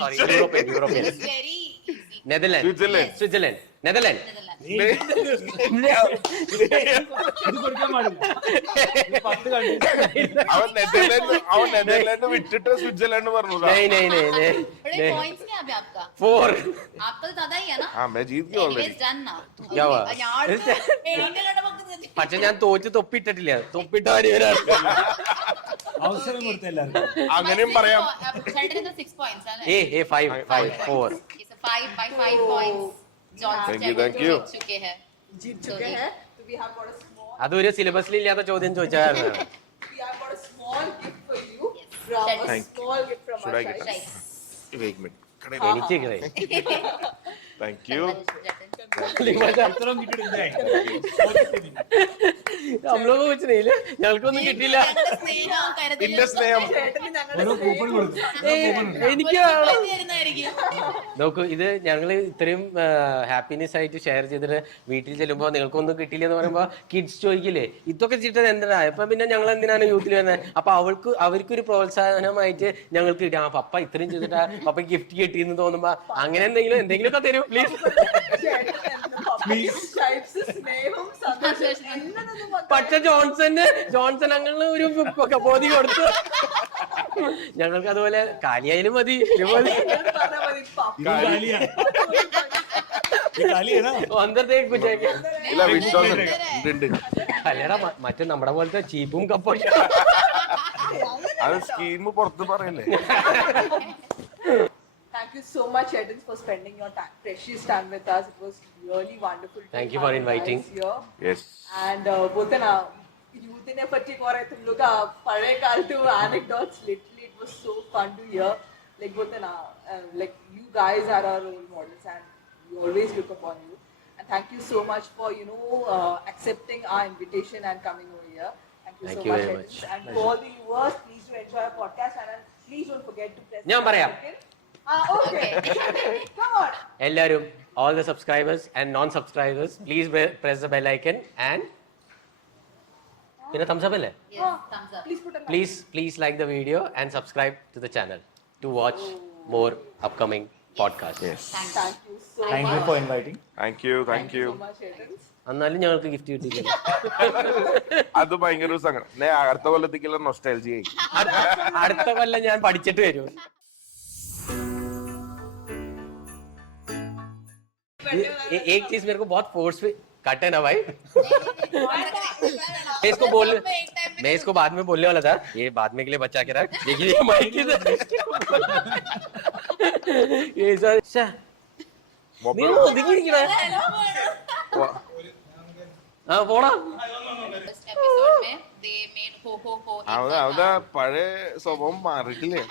sorry European It's very easy. Netherland. Switzerland. Switzerland. Netherland. Netherlands. അവൻ നെതർലാൻഡ് വിട്ടിട്ട് സ്വിറ്റ്സർലैंड പറഞ്ഞു. नहीं नहीं नहीं नहीं बड़े points क्या है आपका? 4. आपका तो ज्यादा ही है ना? हाँ मैं जीत गया Anyways, ऑलरेडी. done now. क्या हुआ? പക്ഷെ ഞാൻ തോറ്റ് തൊപ്പിട്ടിട്ടില്ല. തൊപ്പിട്ടാരി അവസരം കൊടുത്ത എല്ലാവർക്കും. അങ്ങനെയും പറയാം. ചേട്ടന് 6 points അല്ലേ? 5 4. It's a 5 by 5 points. John Thank you. जीत चुके हैं. जीत चुके हैं. So we have got a small അതൊരു സിലബസിൽ ഇല്ലാത്ത ചോദ്യം ചോദിച്ചായിരുന്നു. we have got a small gift for you from a Thank you. small gift from Should our I get side. this? एक मिनट. എനിക്ക് थैंक यू. ഉത്തരം കിട്ടിയിട്ടില്ല. നമ്മളൊന്നും കുറിച്ച് നീല ഞങ്ങൾക്കൊന്നും കിട്ടിയില്ല. ഇന്റെ സ്നേഹം. ചേട്ടന് ഞങ്ങളുടെ ഓരോ കൂപ്പൺ കൊടുക്കും. എനിക്ക് നോക്കൂ, ഇത് ഞങ്ങൾ ഇത്രയും ഹാപ്പിനെസ് ആയിട്ട് ഷെയർ ചെയ്തിട്ട് വീട്ടിൽ ചെല്ലുമ്പോൾ നിങ്ങൾക്കൊന്നും കിട്ടില്ല എന്ന് പറയുമ്പോൾ കിഡ്സ് ചോദിക്കില്ലേ ഇതൊക്കെ ചിട്ടത് എന്തിനാ, ഇപ്പൊ പിന്നെ ഞങ്ങൾ എന്തിനാണ് യൂത്തിൽ വരുന്നത്. അപ്പൊ അവർക്കൊരു പ്രോത്സാഹനമായിട്ട് ഞങ്ങൾക്ക് കിട്ടും. ആ പപ്പ ഇത്രയും ചെയ്തിട്ടാ പപ്പ ഗിഫ്റ്റ് കിട്ടിയെന്ന് തോന്നുമ്പോ അങ്ങനെ എന്തെങ്കിലുമൊക്കെ തരും പ്ലീസ്. സ്നേഹം സന്തോഷം എന്നതൊന്നും പക്ഷെ ജോൺസൺ അങ്ങനെ ഒരു ബോധി കൊടുത്തു. ഞങ്ങൾക്ക് അതുപോലെ കാലിയായാലും മതി. ഇതുപോലെ പറഞ്ഞാൽ മതി. ഇത് കാലിയാ. ഇത് കാലിയാ. അന്തരത്തെ കുറ്റേക്ക് ഇല്ല വിശ്വാസം ഉണ്ട്. അല്ലടാ മറ്റേ നമ്മുടെ പോലത്തെ ചീപ്പും കപ്പൊക്കെ. അത് സ്കീം പുറത്ത് പറയല്ലേ. Thank you so much, Edens, for spending your precious time with us. It was really wonderful. to Thank you have for inviting. guys here. Yes. And बोलते ना यूथ पट्टी को रहे तुम लोग का पढ़े काल to anecdotes. Literally, it was so fun to hear. Like बोलते ना like you guys are our role models, and we always look upon you. And thank you so much for accepting our invitation and coming over here. Thank you Thank so you much, very Edens. much. And for all the viewers, please do enjoy our podcast, and please don't forget to press. ഞാൻ പറയാം. Okay. Come on. എല്ലാവരും all the subscribers and non-subscribers please press the bell icon and പിന്നെ thumbs up അല്ലേ. Yes, thumbs up. Please put a like. Please like the video and subscribe to the channel to watch more upcoming podcasts. Yes. Thank you so Thank you much. for inviting. Thank you. Thank you so much, Aiden. എന്നാലും ഞങ്ങൾക്ക് ഗിഫ്റ്റ് കിട്ടിയില്ല. അത് ഭയങ്കര ഒരു സങ്കടം. ഞാൻ അടുത്ത കൊല്ലത്തേക്കുള്ള നൊസ്റ്റാൾജി ആയി. അടുത്ത കൊല്ലം ഞാൻ പഠിച്ചിട്ട് വരും. एक चीज मेरे को बहुत फोर्स पे काटे ना भाई. मैं इसको बाद में बोलने वाला था, ये बाद में के लिए बचा के रख. लेकिन ये माइक ये सर हाँ പോടാ. First episode में they made ho ho ho. അവതാ പഴയ സ്വഭാവം മാറിയിട്ടില്ലേ?